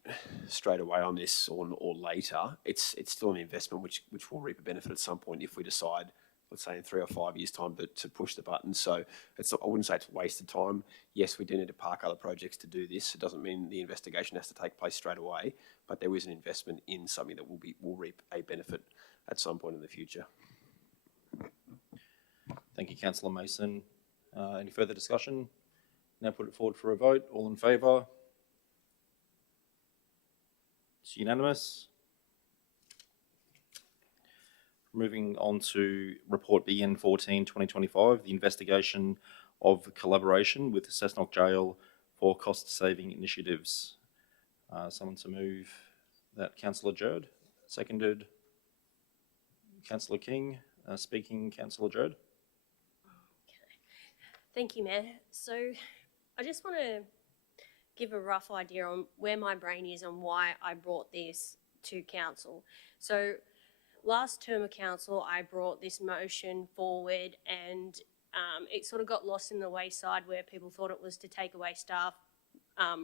straight away on this or later, it's still an investment which will reap a benefit at some point if we decide, let's say in 3 or 5 years' time, to push the button. So it's not, I wouldn't say it's wasted time. Yes, we do need to park other projects to do this. It doesn't mean the investigation has to take place straight away, but there is an investment in something that will reap a benefit at some point in the future. Thank you, Councillor Mason. Any further discussion? Now put it forward for a vote. All in favour? It's unanimous. Moving on to Report BN 14/2025, the investigation of collaboration with the Cessnock Jail for cost-saving initiatives. Someone to move that? Councillor Jerd. Seconded. Councillor King. Speaking, Councillor Jerd. Thank you, Mayor. So I just want to give a rough idea on where my brain is on why I brought this to council. So last term of council, I brought this motion forward and it sort of got lost in the wayside where people thought it was to take away staff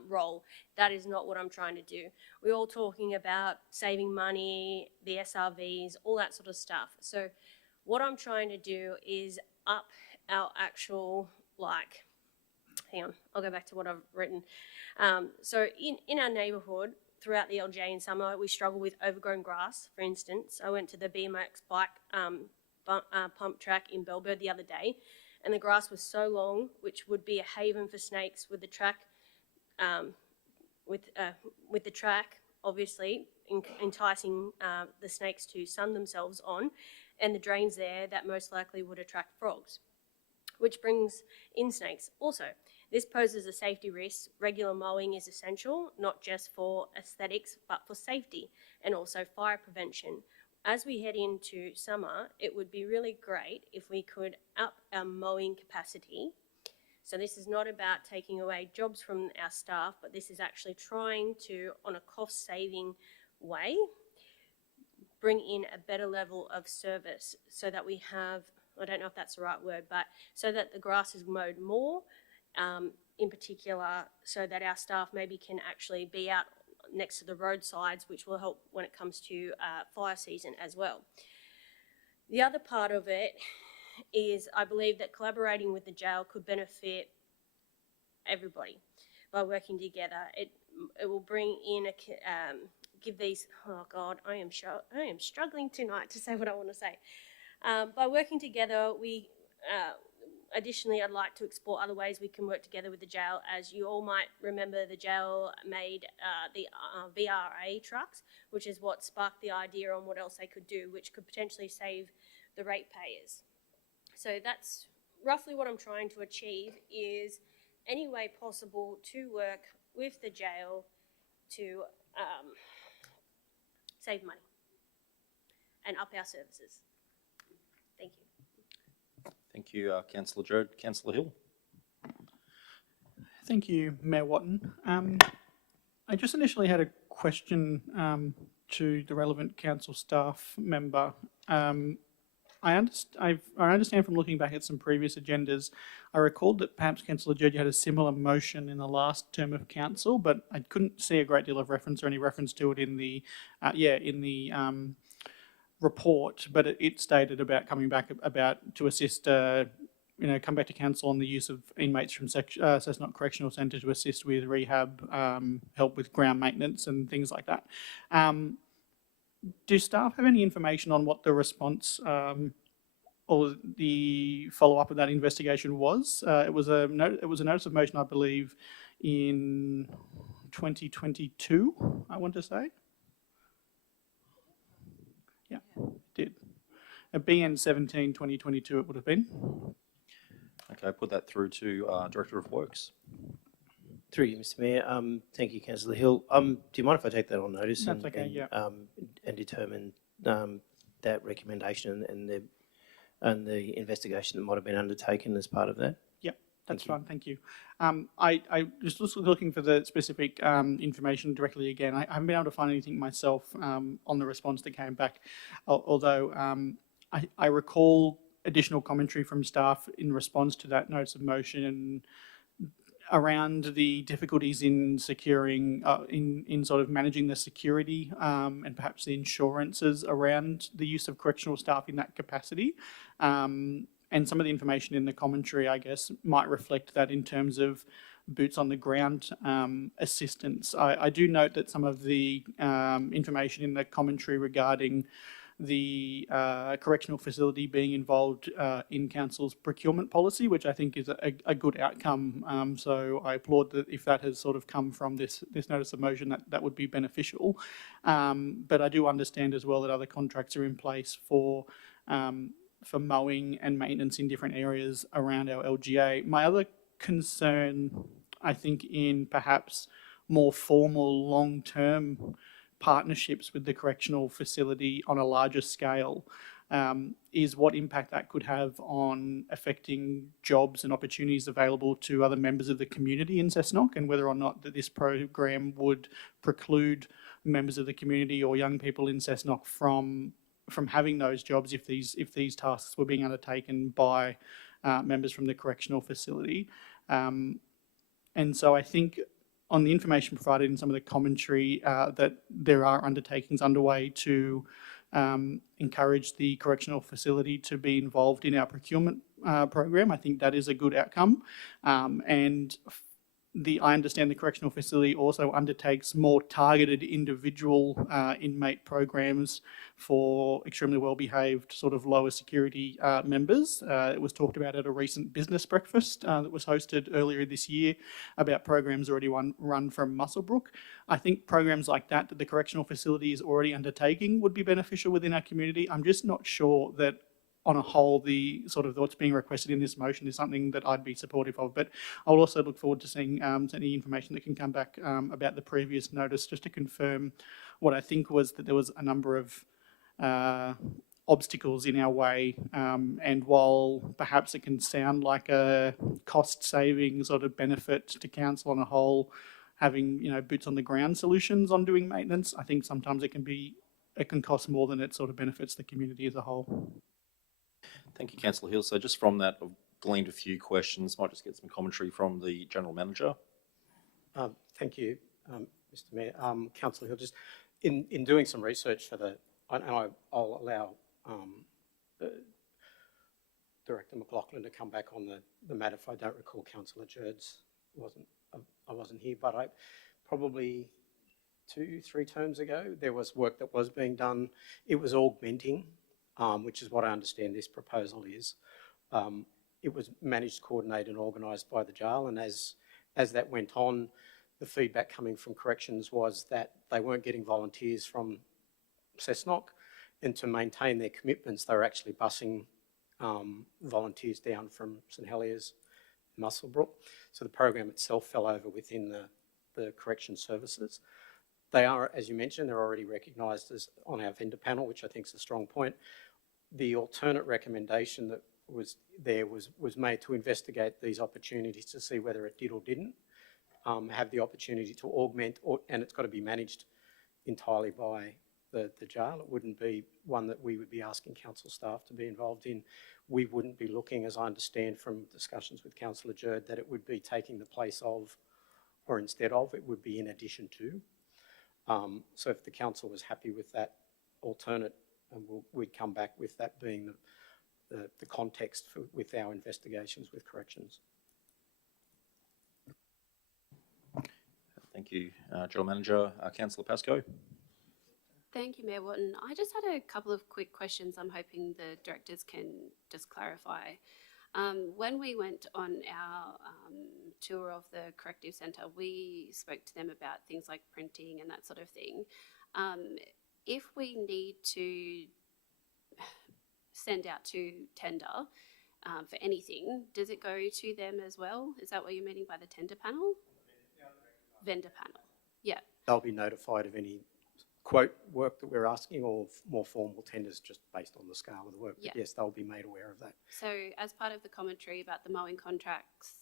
role. That is not what I'm trying to do. We're all talking about saving money, the SRVs, all that sort of stuff. So what I'm trying to do is up our actual, like, hang on, I'll go back to what I've written. So in our neighbourhood, throughout the LJ in summer, we struggle with overgrown grass, for instance. I went to the BMX bike pump track in Bellbird the other day, and the grass was so long, which would be a haven for snakes with the track, with the track, obviously, enticing the snakes to sun themselves on, and the drains there that most likely would attract frogs, which brings in snakes also. This poses a safety risk. Regular mowing is essential, not just for aesthetics, but for safety and also fire prevention. As we head into summer, it would be really great if we could up our mowing capacity. So this is not about taking away jobs from our staff, but this is actually trying to, on a cost-saving way, bring in a better level of service so that we have, I don't know if that's the right word, but so that the grass is mowed more, in particular, so that our staff maybe can actually be out next to the roadsides, which will help when it comes to fire season as well. The other part of it is I believe that collaborating with the jail could benefit everybody by working together. It will bring in give these, oh God, I am struggling tonight to say what I want to say. By working together, we additionally, I'd like to explore other ways we can work together with the jail. As you all might remember, the jail made the VRA trucks, which is what sparked the idea on what else they could do, which could potentially save the ratepayers. So that's roughly what I'm trying to achieve, is any way possible to work with the jail to save money and up our services. Thank you. Thank you, Councillor Jerd. Councillor Hill. Thank you, Mayor Watton. I just initially had a question to the relevant council staff member. I understand from looking back at some previous agendas, I recalled that perhaps Councillor Jerd had a similar motion in the last term of council, but I couldn't see a great deal of reference or any reference to it in the report. But it stated about coming back to assist, come back to council on the use of inmates from Cessnock Correctional Centre to assist with rehab, help with ground maintenance and things like that. Do staff have any information on what the response or the follow-up of that investigation was? It was a notice of motion, I believe, in 2022, I want to say. Yeah, it did. A BN 17/2022 it would have been. Okay, put that through to Director of Works. Through you, Mr. Mayor. Thank you, Councillor Hill. Do you mind if I take that on notice? That's okay, yeah. And determine that recommendation and the investigation that might have been undertaken as part of that? Yep, that's Thank you. fine, thank you. I just was looking for the specific information directly again. I haven't been able to find anything myself on the response that came back, although I recall additional commentary from staff in response to that notice of motion and around the difficulties in securing, in sort of managing the security and perhaps the insurances around the use of correctional staff in that capacity. And some of the information in the commentary, I guess, might reflect that in terms of boots on the ground assistance. I do note that some of the information in the commentary regarding the correctional facility being involved in council's procurement policy, which I think is a good outcome. So I applaud that if that has sort of come from this notice of motion, that would be beneficial. But I do understand as well that other contracts are in place for mowing and maintenance in different areas around our LGA. My other concern, I think, in perhaps more formal long-term partnerships with the correctional facility on a larger scale is what impact that could have on affecting jobs and opportunities available to other members of the community in Cessnock, and whether or not that this program would preclude members of the community or young people in Cessnock from having those jobs if these tasks were being undertaken by members from the correctional facility. And so I think on the information provided in some of the commentary that there are undertakings underway to encourage the correctional facility to be involved in our procurement program. I think that is a good outcome. And I understand the correctional facility also undertakes more targeted individual inmate programs for extremely well-behaved, sort of lower security members. It was talked about at a recent business breakfast that was hosted earlier this year about programs already run from Muswellbrook. I think programs like that the correctional facility is already undertaking would be beneficial within our community. I'm just not sure that on a whole, the sort of what's being requested in this motion is something that I'd be supportive of. But I'll also look forward to seeing any information that can come back about the previous notice, just to confirm what I think was that there was a number of obstacles in our way. And while perhaps it can sound like a cost-saving sort of benefit to council on a whole, having boots on the ground solutions on doing maintenance, I think sometimes it can cost more than it sort of benefits the community as a whole. Thank you, Councillor Hill. So just from that, I've gleaned a few questions. Might just get some commentary from the General Manager. Thank you, Mr. Mayor. Councillor Hill, just in doing some research for I'll allow Director McLaughlin to come back on the matter if I don't recall. Councillor Jerd's I wasn't here, but I probably 2-3 terms ago there was work that was being done. It was augmenting. Which is what I understand this proposal is. It was managed, coordinated and organised by the jail, and as that went on, the feedback coming from corrections was that they weren't getting volunteers from Cessnock, and to maintain their commitments they were actually busing volunteers down from St Heliers, Muswellbrook. So the program itself fell over within the correction services. They are, as you mentioned, they're already recognised as on our vendor panel, which I think is a strong point. The alternate recommendation that was made to investigate these opportunities to see whether it did or didn't have the opportunity to augment, and it's got to be managed entirely by the jail. It wouldn't be one that we would be asking council staff to be involved in. We wouldn't be looking, as I understand from discussions with Councillor Jerd, that it would be taking the place of or instead of, it would be in addition to. So if the council was happy with that alternate, we'd come back with that being the context with our investigations with corrections. Thank you, General Manager. Councillor Pascoe. Thank you, Mayor Watton. I just had a couple of quick questions I'm hoping the directors can just clarify. When we went on our tour of the corrective centre, we spoke to them about things like printing and that sort of thing. If we need to send out to tender for anything, does it go to them as well? Is that what you're meaning by the tender panel? Vendor panel, yeah. They'll be notified of any quote work that we're asking, or more formal tenders just based on the scale of the work? Yeah. But yes, they'll be made aware of that. So as part of the commentary about the mowing contracts,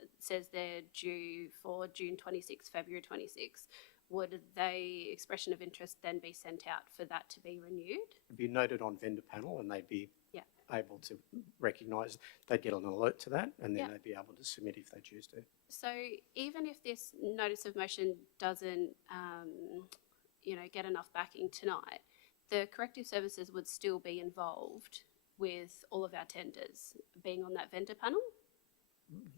it says they're due for June 26, February 26. Would the expression of interest then be sent out for that to be renewed? It'd be noted on vendor panel, and they'd be Yeah. able to recognise, they'd get an alert to that, and then Yeah. they'd be able to submit if they choose to. So even if this notice of motion doesn't, get enough backing tonight, the corrective services would still be involved with all of our tenders being on that vendor panel?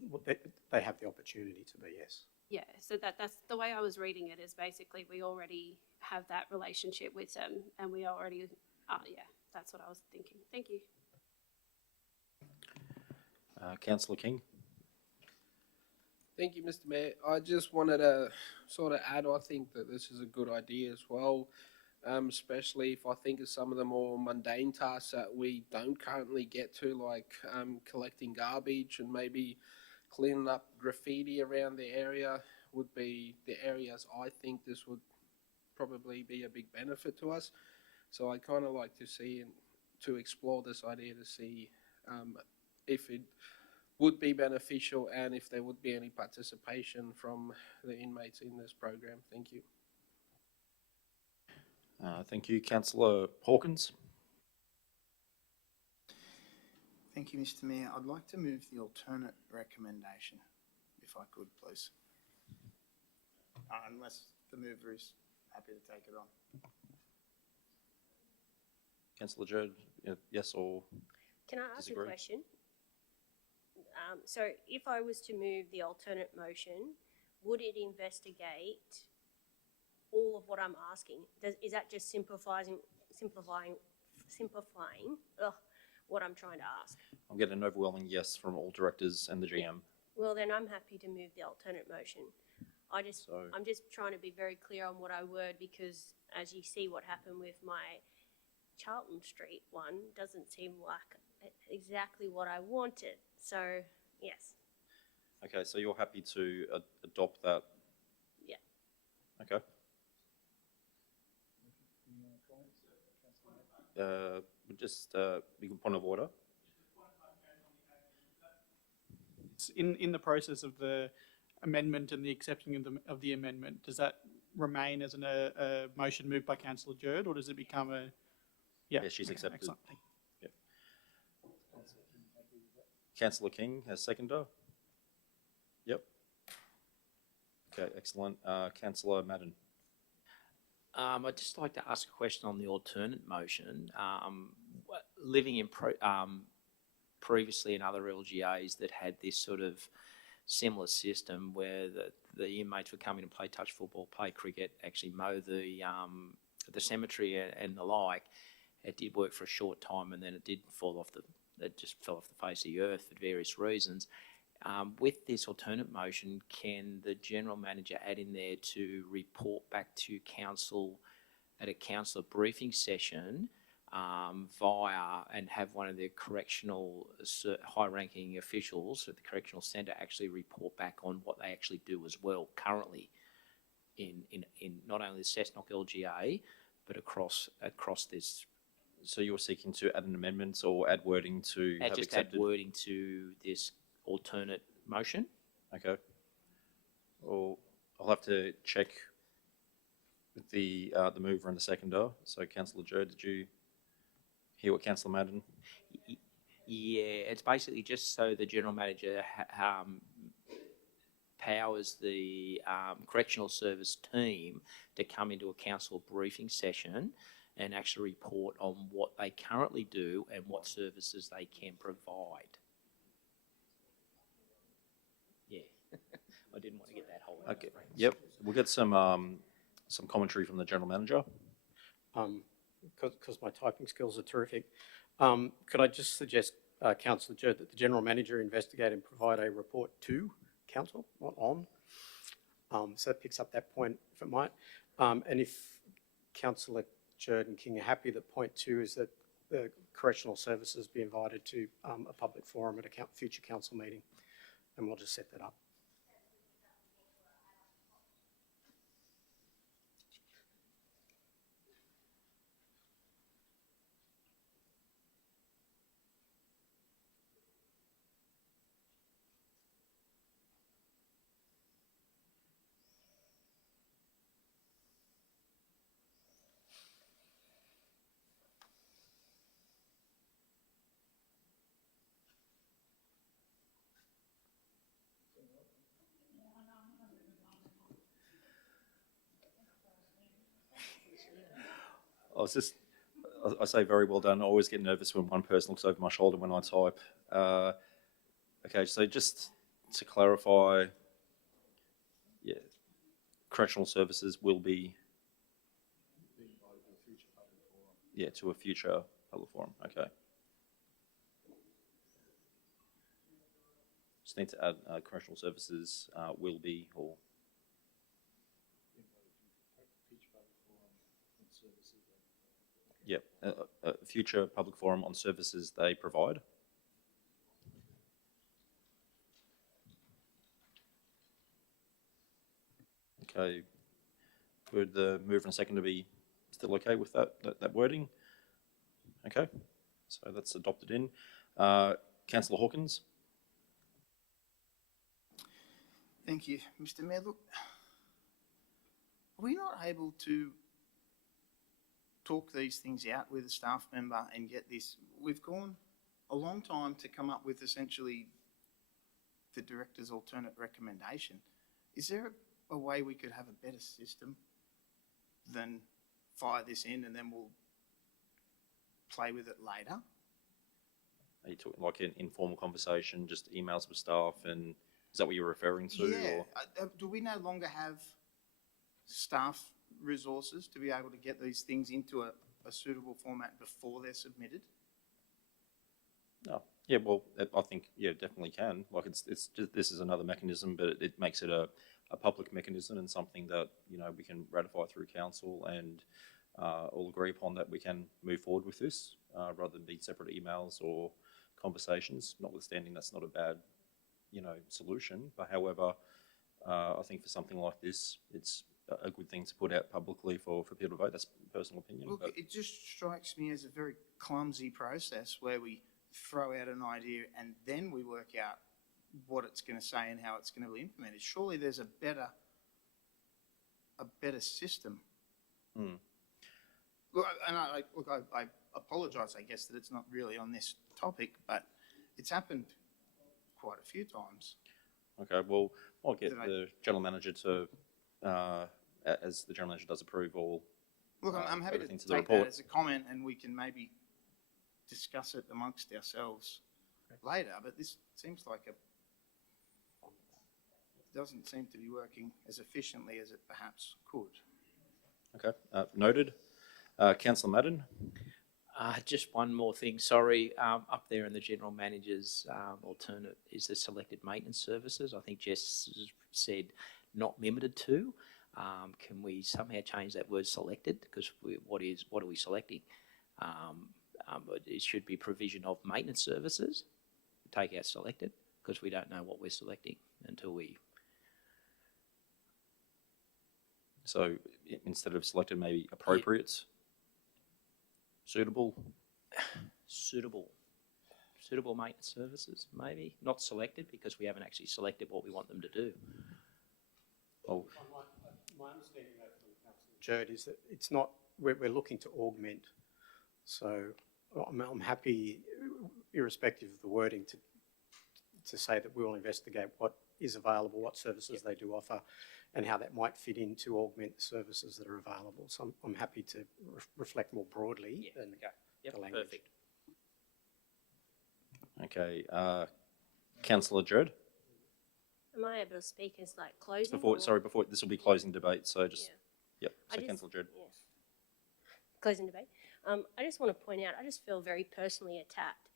Well, they have the opportunity to be, yes. Yeah, so that's the way I was reading it, is basically we already have that relationship with them, and we already, that's what I was thinking. Thank you. Councillor King. Thank you, Mr. Mayor. I just wanted to sort of add, I think that this is a good idea as well, especially if I think of some of the more mundane tasks that we don't currently get to, like collecting garbage and maybe cleaning up graffiti around the area would be the areas I think this would probably be a big benefit to us. So I'd kind of like to see and to explore this idea to see if it would be beneficial and if there would be any participation from the inmates in this program. Thank you. Thank you. Councillor Hawkins. Thank you, Mr. Mayor. I'd like to move the alternate recommendation, if I could, please. Unless the mover is happy to take it on. Councillor Jerd, yes or Can I ask disagree? a question? So if I was to move the alternate motion, would it investigate all of what I'm asking? Is that just simplifying what I'm trying to ask? I'm getting an overwhelming yes from all directors and the GM. Well, then I'm happy to move the alternate motion. I'm just trying to be very clear on what I word, because as you see what happened with my Charlton Street one, doesn't seem like exactly what I wanted. So, yes. Okay, so you're happy to adopt that? Yeah. Okay. We can point of order. In the process of the amendment and the accepting of the amendment, does that remain as a motion moved by Councillor Jerd, or does it become a... Yeah, she's accepted. Excellent. Yep. Councillor King as seconder. Yep. Okay, excellent. Councillor Madden. I'd just like to ask a question on the alternate motion. Living in previously in other LGAs that had this sort of similar system where the inmates would come in and play touch football, play cricket, actually mow the cemetery and the like. It did work for a short time, and then it just fell off the face of the earth for various reasons. With this alternate motion, can the general manager add in there to report back to council at a councillor briefing session and have one of the correctional high-ranking officials at the correctional centre actually report back on what they actually do as well currently in not only the Cessnock LGA but across this. So you're seeking to add an amendment or add wording to have just accepted? add wording to this alternate motion. Okay. Well, I'll have to check with the mover and the seconder. So, Councillor Jerd, did you hear what Councillor Madden? Yeah, it's basically just so the general manager powers the correctional service team to come into a council briefing session and actually report on what they currently do and what services they can provide. Yeah, I didn't want to get that whole. Okay. Yep. We'll get some commentary from the general manager. Because my typing skills are terrific. Could I just suggest, Councillor Jerd, that the general manager investigate and provide a report to council, not on. So that picks up that point, if it might. And if Councillor Jerd and King are happy, that point 2 is that the correctional services be invited to a public forum at a future council meeting, and we'll just set that up. I say very well done. I always get nervous when one person looks over my shoulder when I type. Okay, so just to clarify, yeah, correctional services will be, yeah, to a future public forum. Okay. Just need to add correctional services will be, or yep, a future public forum on services they provide. Okay, would the mover and second to be still okay with that wording? Okay, so that's adopted in. Councillor Hawkins. Thank you, Mr. Mayor. Look, are we not able to talk these things out with a staff member and get this? We've gone a long time to come up with essentially the director's alternate recommendation. Is there a way we could have a better system than fire this in and then we'll play with it later? Are you talking like an informal conversation, just emails with staff, and is that what you're referring to? Yeah. Or? Do we no longer have staff resources to be able to get these things into a suitable format before they're submitted? No. Yeah, well, I think, yeah, definitely can. Like it's just, this is another mechanism, but it makes it a public mechanism and something that, you know, we can ratify through council and all agree upon that we can move forward with this rather than be separate emails or conversations, notwithstanding that's not a bad, you know, solution. But however, I think for something like this, it's a good thing to put out publicly for people to vote. That's personal opinion. Look, it just strikes me as a very clumsy process where we throw out an idea and then we work out what it's going to say and how it's going to be implemented. Surely there's a better system. Mm. Look, and I apologise, I guess, that it's not really on this topic, but it's happened quite a few times. Okay, well, I'll get the general manager to, as the general manager does approve all. Look, I'm happy to the take report. that as a comment, and we can maybe discuss it amongst ourselves later. But this seems like doesn't seem to be working as efficiently as it perhaps could. Okay, noted. Councillor Madden. Just one more thing, sorry. Up there in the general manager's alternate is the selected maintenance services. I think Jess said not limited to. Can we somehow change that word selected? Because what are we selecting? It should be provision of maintenance services. Take out selected, because we don't know what we're selecting until we. So instead of selected, maybe appropriate. Yeah. Suitable maintenance services, maybe. Not selected, because we haven't actually selected what we want them to do. Oh. My understanding of that from Councillor Jerd is that it's not, we're looking to augment. So I'm happy, irrespective of the wording, to say that we will investigate what is available, what services they do offer, and how that might fit in to augment the services that are available. So I'm happy to reflect more broadly than the language. Perfect. Okay, Councillor Jerd. Am I able to speak as like closing? Before this will be closing debate, so just, yep, so Councillor Jerd. Yeah. Closing debate. I just want to point out, I just feel very personally attacked.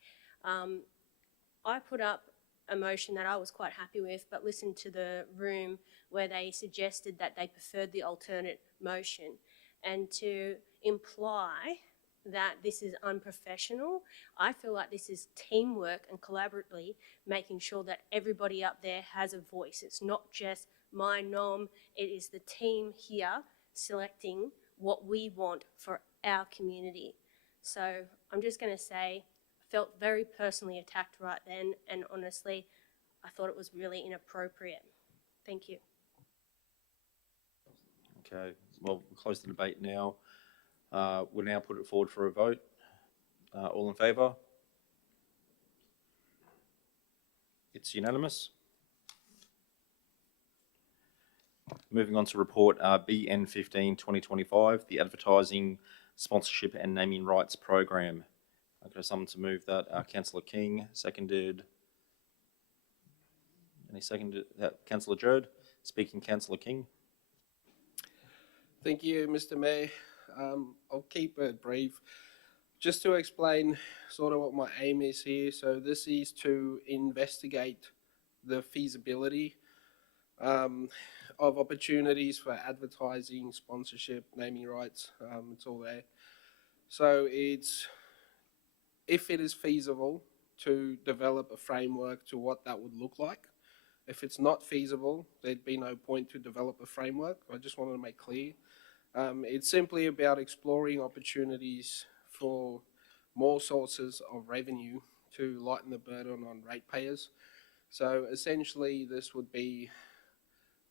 I put up a motion that I was quite happy with, but listened to the room where they suggested that they preferred the alternate motion, and to imply that this is unprofessional, I feel like this is teamwork and collaboratively making sure that everybody up there has a voice. It's not just my nom, it is the team here selecting what we want for our community. So I'm just going to say, I felt very personally attacked right then, and honestly, I thought it was really inappropriate. Thank you. Okay, well, we'll close the debate now. We'll now put it forward for a vote. All in favour? It's unanimous. Moving on to report BN 15/2025, the advertising Sponsorship and Naming Rights Program. Okay, someone to move that. Councillor King, seconded. Any seconded? Councillor Jerd. Speaking, Councillor King. Thank you, Mr. Mayor. I'll keep it brief. Just to explain sort of what my aim is here. So this is to investigate the feasibility of opportunities for advertising, sponsorship, naming rights. It's all there. So it's, if it is feasible, to develop a framework to what that would look like. If it's not feasible, there'd be no point to develop a framework. I just wanted to make clear. It's simply about exploring opportunities for more sources of revenue to lighten the burden on ratepayers. So essentially this would be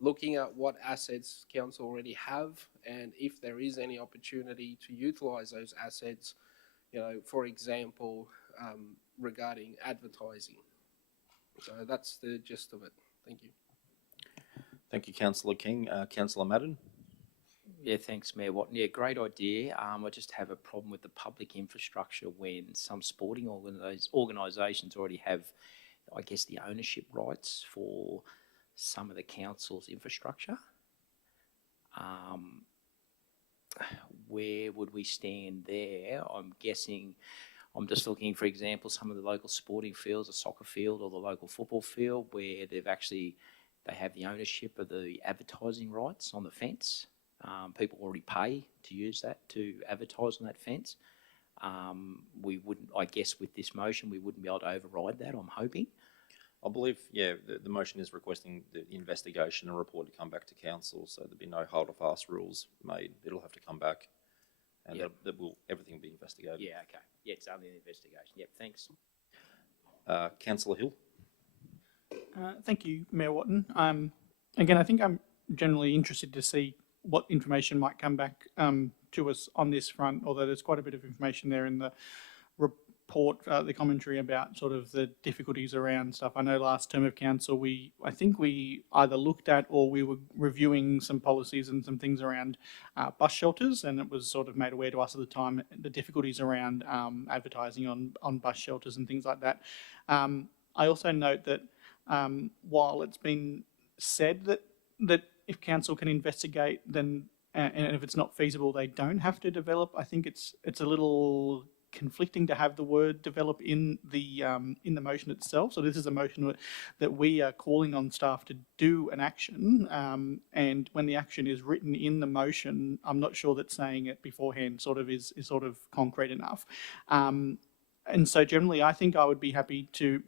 looking at what assets council already have, and if there is any opportunity to utilise those assets, you know, for example, regarding advertising. So that's the gist of it. Thank you. Thank you, Councillor King. Councillor Madden. Yeah, thanks, Mayor Watton. Yeah, great idea. I just have a problem with the public infrastructure when some sporting organisations already have, I guess, the ownership rights for some of the council's infrastructure. Where would we stand there? I'm guessing, I'm just looking, for example, some of the local sporting fields, a soccer field or the local football field, where they have the ownership of the advertising rights on the fence. People already pay to use that, to advertise on that fence. We wouldn't, I guess with this motion, we wouldn't be able to override that, I'm hoping. I believe, yeah, the motion is requesting the investigation and report to come back to council, so there'll be no hard or fast rules made. It'll have to come back, and Yep. everything will be investigated. Yeah, okay. Yeah, it's only an investigation. Yep, thanks. Councillor Hill. Thank you, Mayor Watton. Again, I think I'm generally interested to see what information might come back to us on this front, although there's quite a bit of information there in the report, the commentary about sort of the difficulties around stuff. I know last term of council, I think we either looked at or we were reviewing some policies and some things around bus shelters, and it was sort of made aware to us at the time the difficulties around advertising on bus shelters and things like that. I also note that while it's been said that if council can investigate, then and if it's not feasible, they don't have to develop. I think it's a little conflicting to have the word develop in the motion itself. So this is a motion that we are calling on staff to do an action, and when the action is written in the motion, I'm not sure that saying it beforehand sort of is sort of concrete enough. And so generally, I think I would be happy to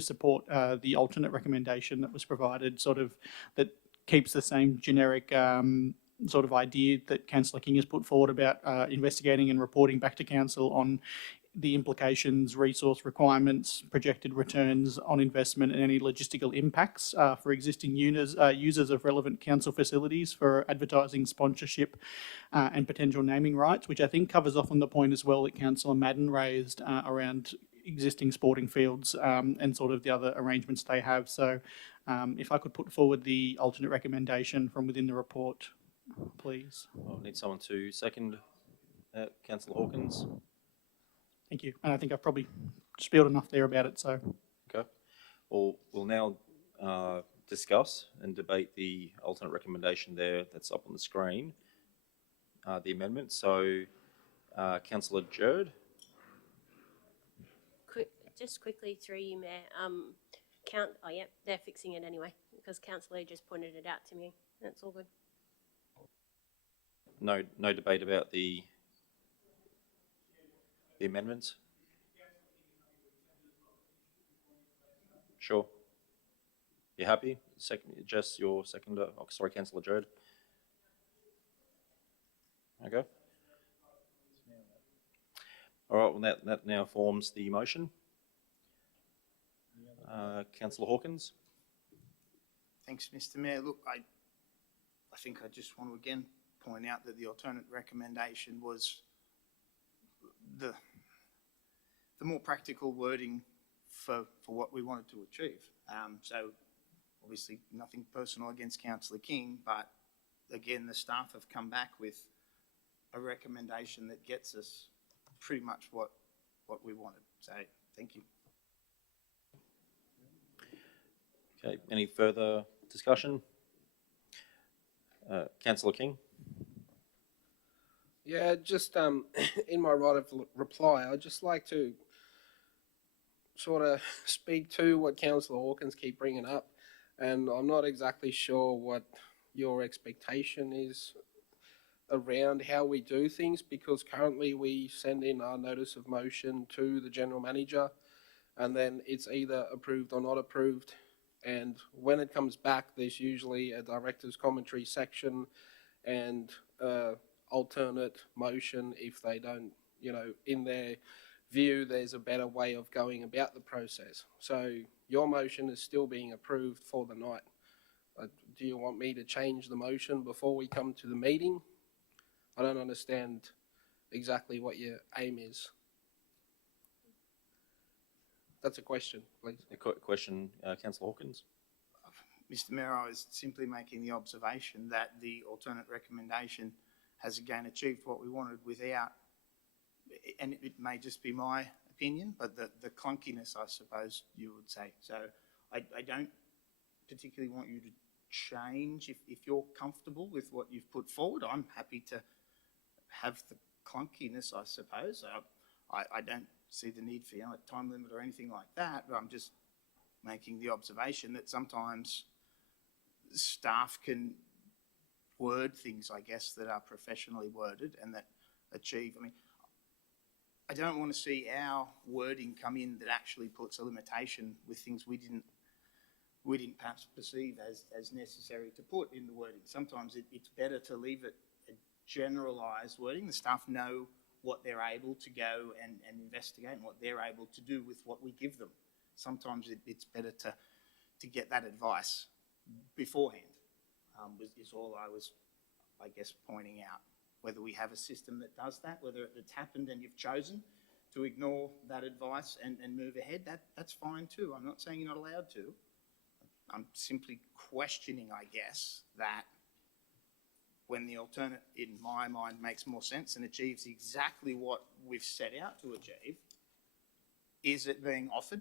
support the alternate recommendation that was provided, sort of that keeps the same generic sort of idea that Councillor King has put forward about investigating and reporting back to council on the implications, resource requirements, projected returns on investment, and any logistical impacts for existing users of relevant council facilities for advertising, sponsorship, and potential naming rights, which I think covers off on the point as well that Councillor Madden raised around existing sporting fields and sort of the other arrangements they have. So if I could put forward the alternate recommendation from within the report, please. I'll need someone to second Councillor Hawkins. Thank you. And I think I've probably spieled enough there about it, so. Okay. We'll now discuss and debate the alternate recommendation there that's up on the screen, the amendment. So, Councillor Jerd. Just quickly through you, Mayor. Oh, yeah, they're fixing it anyway because Councillor just pointed it out to me. That's all good. No debate about the amendments? Sure. You happy? Just your seconder. Oh, sorry, Councillor Jerd. Okay. All right. Well, that now forms the motion. Councillor Hawkins. Thanks, Mr. Mayor. Look, I think I just want to again point out that the alternate recommendation was the more practical wording for what we wanted to achieve. So obviously nothing personal against Councillor King, but again, the staff have come back with a recommendation that gets us pretty much what we wanted. So thank you. Okay, any further discussion? Councillor King? Yeah, just in my right of reply, I'd just like to sort of speak to what Councillor Hawkins keep bringing up, and I'm not exactly sure what your expectation is around how we do things, because currently we send in our notice of motion to the General Manager, and then it's either approved or not approved, and when it comes back there's usually a Director's Commentary section and alternate motion if they don't, you know, in their view there's a better way of going about the process. So your motion is still being approved for the night. Do you want me to change the motion before we come to the meeting? I don't understand exactly what your aim is. That's a question, please. A question, Councillor Hawkins? Mr. Mayor, I was simply making the observation that the alternate recommendation has again achieved what we wanted without, and it may just be my opinion, but the clunkiness, I suppose you would say. So I don't particularly want you to change if you're comfortable with what you've put forward. I'm happy to have the clunkiness, I suppose. I don't see the need for a time limit or anything like that, but I'm just making the observation that sometimes staff can word things, I guess, that are professionally worded and that achieve. I mean, I don't want to see our wording come in that actually puts a limitation with things we didn't perhaps perceive as necessary to put in the wording. Sometimes it's better to leave it a generalised wording. The staff know what they're able to go and investigate and what they're able to do with what we give them. Sometimes it's better to get that advice beforehand, is all I was, I guess, pointing out. Whether we have a system that does that, whether it's happened and you've chosen to ignore that advice and move ahead, that's fine too. I'm not saying you're not allowed to. I'm simply questioning, I guess, that when the alternate, in my mind, makes more sense and achieves exactly what we've set out to achieve, is it being offered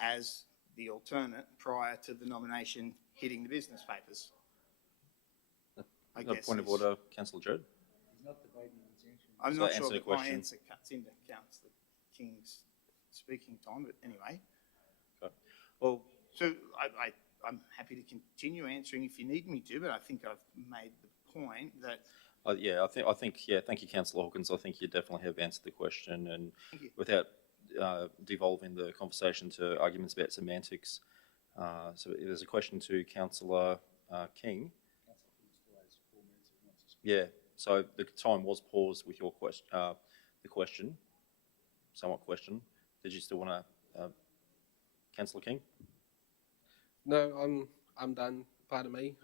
as the alternate prior to the nomination hitting the business papers? I guess Point of order, Councillor Judd. He's not debating the intention. I'm not sure that my answer cuts into Councillor King's speaking time, but anyway. Okay. Well, so I'm happy to continue answering if you need me to, but I think I've made the point that. Yeah, I think, thank you, Councillor Hawkins. I think you definitely have answered the question, and without devolving the conversation to arguments about semantics. So there's a question to Councillor King. Yeah, so the time was paused with your question, somewhat question. Did you still want to, Councillor King? No, I'm done. Pardon me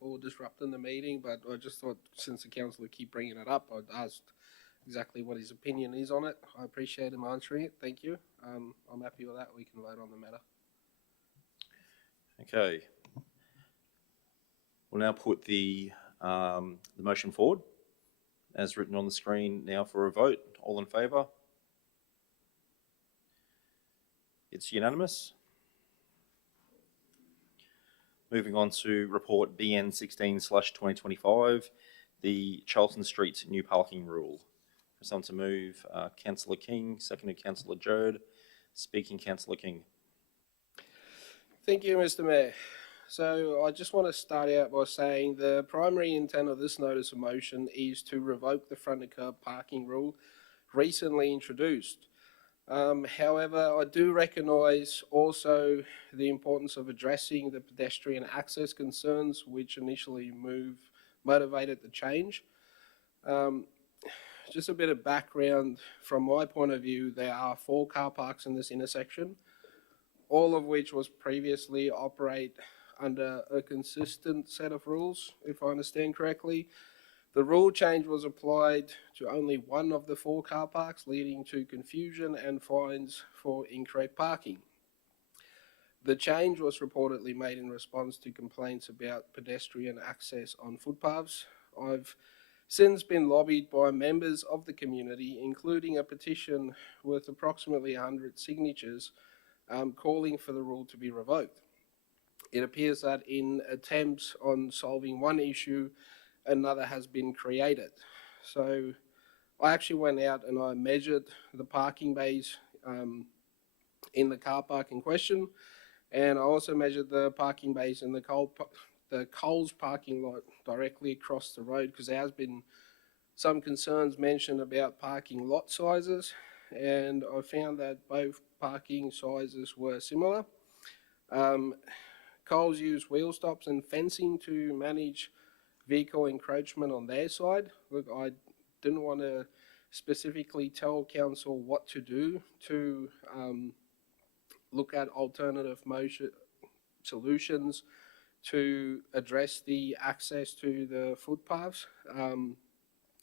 for disrupting the meeting, but I just thought since the councillor keep bringing it up, I'd ask exactly what his opinion is on it. I appreciate him answering it. Thank you. I'm happy with that. We can vote on the matter. Okay. We'll now put the motion forward as written on the screen now for a vote. All in favour? It's unanimous. Moving on to report BN 16/2025, the Charlton Street new parking rule. For someone to move, Councillor King, seconded Councillor Judd. Speaking, Councillor King. Thank you, Mr. Mayor. So I just want to start out by saying the primary intent of this notice of motion is to revoke the front of curb parking rule recently introduced. However, I do recognise also the importance of addressing the pedestrian access concerns which initially motivated the change. Just a bit of background from my point of view, there are 4 car parks in this intersection, all of which was previously operate under a consistent set of rules, if I understand correctly. The rule change was applied to only one of the 4 car parks, leading to confusion and fines for incorrect parking. The change was reportedly made in response to complaints about pedestrian access on footpaths. I've since been lobbied by members of the community, including a petition with approximately 100 signatures calling for the rule to be revoked. It appears that in attempts on solving one issue, another has been created. So I actually went out and I measured the parking bays in the car park in question, and I also measured the parking bays in the Coles parking lot directly across the road, because there has been some concerns mentioned about parking lot sizes, and I found that both parking sizes were similar. Coles used wheel stops and fencing to manage vehicle encroachment on their side. Look, I didn't want to specifically tell council what to do to look at alternative motion solutions to address the access to the footpaths.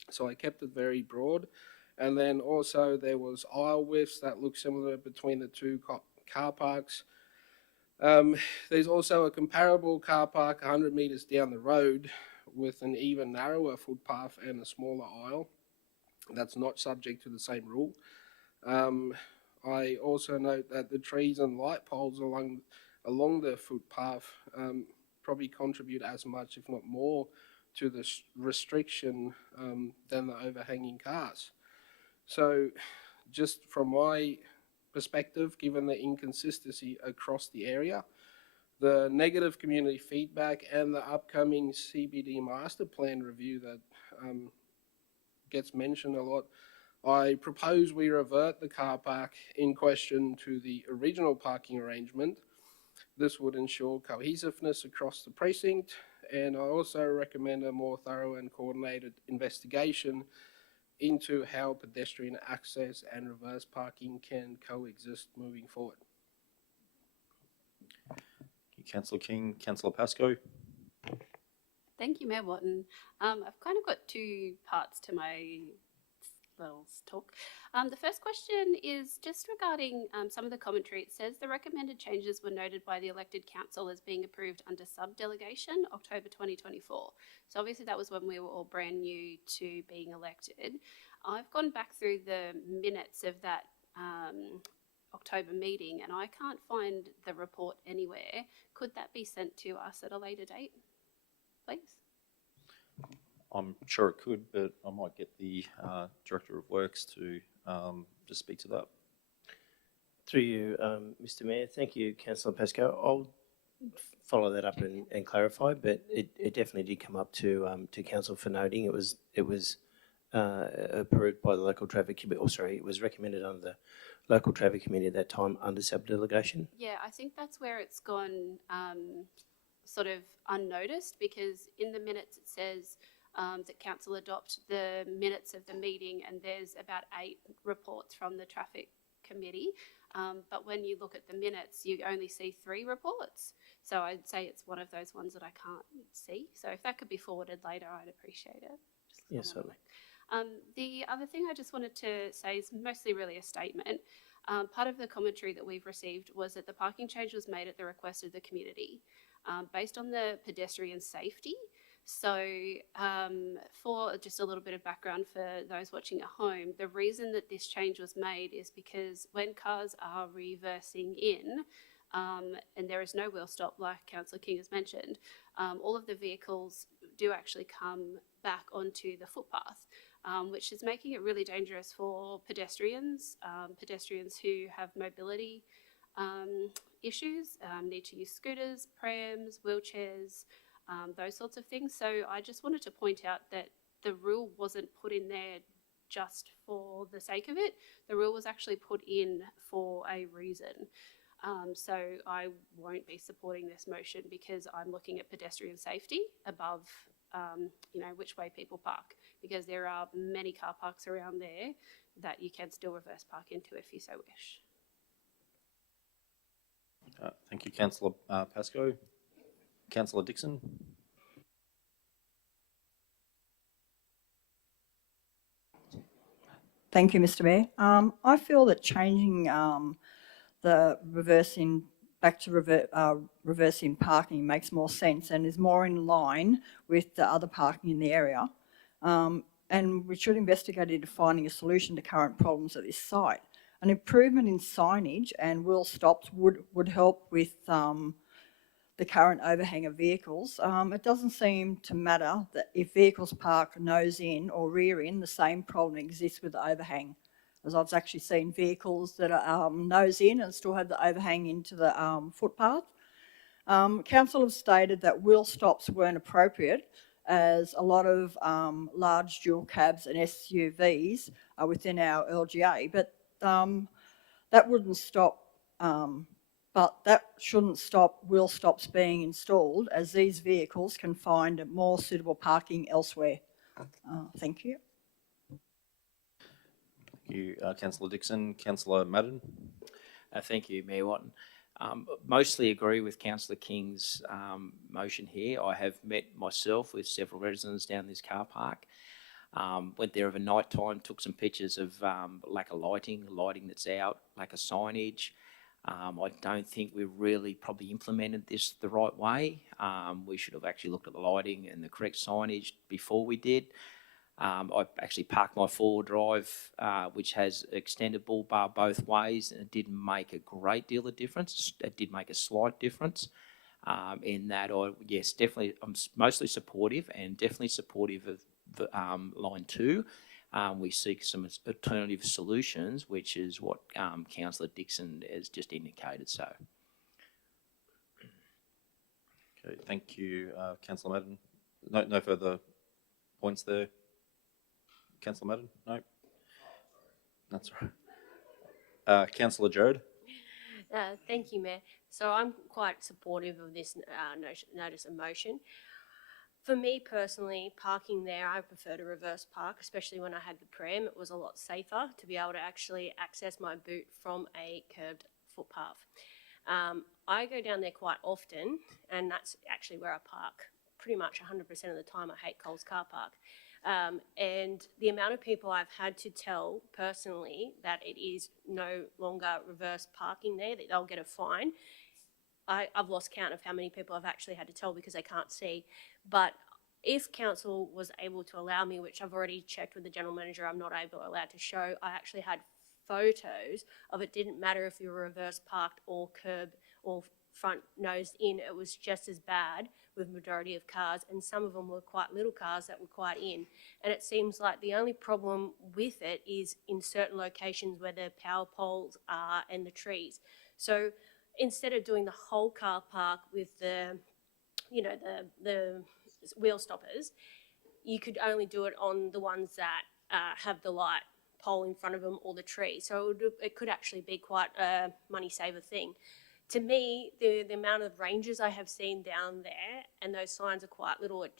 So I kept it very broad. And then also there was aisle widths that look similar between the two car parks. There's also a comparable car park 100 metres down the road with an even narrower footpath and a smaller aisle that's not subject to the same rule. I also note that the trees and light poles along the footpath probably contribute as much, if not more, to the restriction than the overhanging cars. So just from my perspective, given the inconsistency across the area, the negative community feedback and the upcoming CBD master plan review that gets mentioned a lot, I propose we revert the car park in question to the original parking arrangement. This would ensure cohesiveness across the precinct, and I also recommend a more thorough and coordinated investigation into how pedestrian access and reverse parking can coexist moving forward. Councillor King. Councillor Pascoe. Thank you, Mayor Watton. I've kind of got two parts to my little talk. The first question is just regarding some of the commentary. It says the recommended changes were noted by the elected council as being approved under sub-delegation, October 2024. So obviously that was when we were all brand new to being elected. I've gone back through the minutes of that October meeting and I can't find the report anywhere. Could that be sent to us at a later date, please? I'm sure it could, but I might get the Director of Works to just speak to that. Through you, Mr. Mayor. Thank you, Councillor Pascoe. I'll follow that up and clarify, but it definitely did come up to council for noting. It was approved by the local traffic committee, or sorry, it was recommended under the local traffic committee at that time under sub-delegation. Yeah, I think that's where it's gone sort of unnoticed, because in the minutes it says that council adopt the minutes of the meeting and there's about 8 reports from the traffic committee. But when you look at the minutes, you only see 3 reports. So I'd say it's one of those ones that I can't see. So if that could be forwarded later, I'd appreciate it. Yes, certainly. The other thing I just wanted to say is mostly really a statement. Part of the commentary that we've received was that the parking change was made at the request of the community based on the pedestrian safety. So for just a little bit of background for those watching at home, the reason that this change was made is because when cars are reversing in and there is no wheel stop, like Councillor King has mentioned, all of the vehicles do actually come back onto the footpath, which is making it really dangerous for pedestrians, pedestrians who have mobility issues, need to use scooters, prams, wheelchairs, those sorts of things. So I just wanted to point out that the rule wasn't put in there just for the sake of it. The rule was actually put in for a reason. So I won't be supporting this motion because I'm looking at pedestrian safety above, which way people park, because there are many car parks around there that you can still reverse park into if you so wish. Thank you, Councillor Pascoe. Councillor Dixon. Thank you, Mr. Mayor. I feel that changing the reversing back to reversing parking makes more sense and is more in line with the other parking in the area. and we should investigate into finding a solution to current problems at this site. An improvement in signage and wheel stops would help with the current overhang of vehicles. It doesn't seem to matter that if vehicles park nose in or rear in, the same problem exists with the overhang. As I've actually seen vehicles that are nose in and still have the overhang into the footpath. Council have stated that wheel stops weren't appropriate as a lot of large dual cabs and SUVs are within our LGA, but that wouldn't stop, but that shouldn't stop wheel stops being installed as these vehicles can find more suitable parking elsewhere. Thank you. Thank you, Councillor Dixon. Councillor Madden. Thank you, Mayor Watton. Mostly agree with Councillor King's motion here. I have met myself with several residents down this car park. Went there over night time, took some pictures of lack of lighting that's out, lack of signage. I don't think we've really probably implemented this the right way. We should have actually looked at the lighting and the correct signage before we did. I actually parked my four-wheel drive, which has extended bull bar both ways, and it didn't make a great deal of difference. It did make a slight difference in that. Yes, definitely, I'm mostly supportive and definitely supportive of the, line 2. We seek some alternative solutions, which is what Councillor Dixon has just indicated. So, Okay, thank you, Councillor Madden. No further points there. Councillor Madden? No? That's right. Councillor Jode? Thank you, Mayor. So I'm quite supportive of this notice of motion. For me personally, parking there, I prefer to reverse park, especially when I had the pram. It was a lot safer to be able to actually access my boot from a curbed footpath. I go down there quite often, and that's actually where I park pretty much 100% of the time. I hate Coles car park. And the amount of people I've had to tell personally that it is no longer reverse parking there, that they'll get a fine. I've lost count of how many people I've actually had to tell because they can't see. But if council was able to allow me, which I've already checked with the general manager, I'm not allowed to show, I actually had photos of it. Didn't matter if you were reverse parked or curb or front nosed in, it was just as bad with majority of cars, and some of them were quite little cars that were quite in. And it seems like the only problem with it is in certain locations where the power poles are and the trees. So instead of doing the whole car park with the, the wheel stoppers, you could only do it on the ones that have the light pole in front of them or the tree. So it could actually be quite a money saver thing. To me, the amount of ranges I have seen down there, and those signs are quite little, it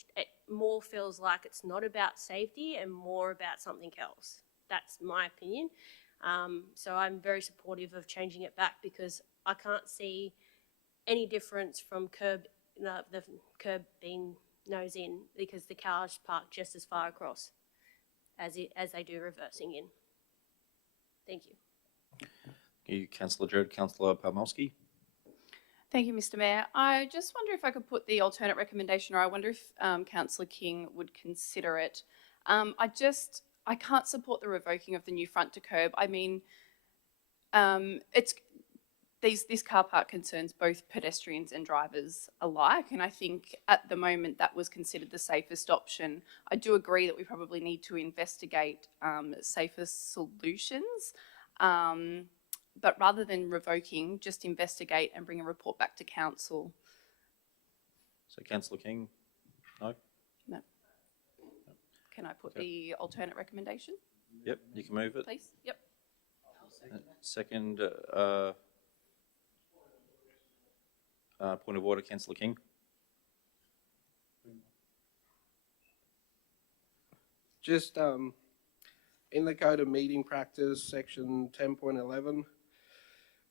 more feels like it's not about safety and more about something else. That's my opinion. So I'm very supportive of changing it back because I can't see any difference from the curb being nose in because the cars park just as far across as they do reversing in. Thank you. Thank you, Councillor Jode. Councillor Palmowski? Thank you, Mr. Mayor. I just wonder if I could put the alternate recommendation, or I wonder if Councillor King would consider it. I can't support the revoking of the new front to curb. I mean, this car park concerns both pedestrians and drivers alike, and I think at the moment that was considered the safest option. I do agree that we probably need to investigate safer solutions, but rather than revoking, just investigate and bring a report back to council. So Councillor King? No? No. Can I put the alternate recommendation? Yep, you can move it. Please, yep. Second, point of order, Councillor King. Just in the Code of Meeting Practice, section 10.11,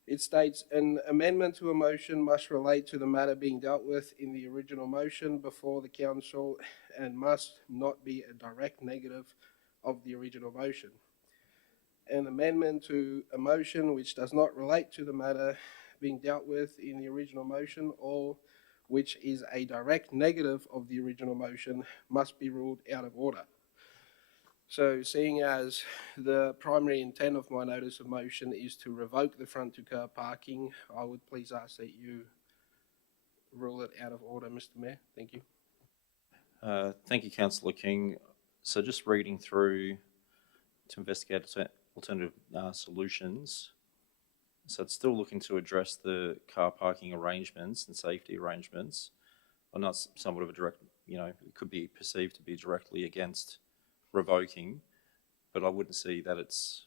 it states an amendment to a motion must relate to the matter being dealt with in the original motion before the council and must not be a direct negative of the original motion. An amendment to a motion which does not relate to the matter being dealt with in the original motion or which is a direct negative of the original motion must be ruled out of order. So seeing as the primary intent of my notice of motion is to revoke the front to curb parking, I would please ask that you rule it out of order, Mr. Mayor. Thank you. Thank you, Councillor King. So just reading through to investigate alternative solutions. So it's still looking to address the car parking arrangements and safety arrangements. Or not somewhat of a direct, it could be perceived to be directly against revoking, but I wouldn't see that it's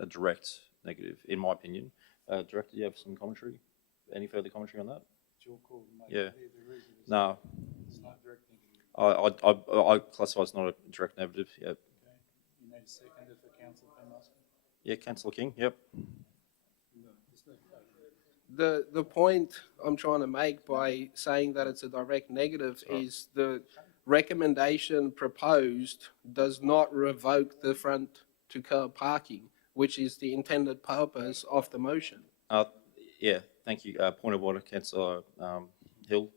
a direct negative, in my opinion. Director, do you have some commentary? Any further commentary on that? It's your call, mate. Yeah. It's No. It's not direct negative. I classify it's not a direct negative. Yep. Okay. You need a seconder for Councillor Penmaster? Yeah, Councillor King. Yep. The point I'm trying to make by saying that it's a direct negative is the recommendation proposed does not revoke the front to curb parking, which is the intended purpose of the motion. Yeah, thank you. Point of order, Councillor Hill.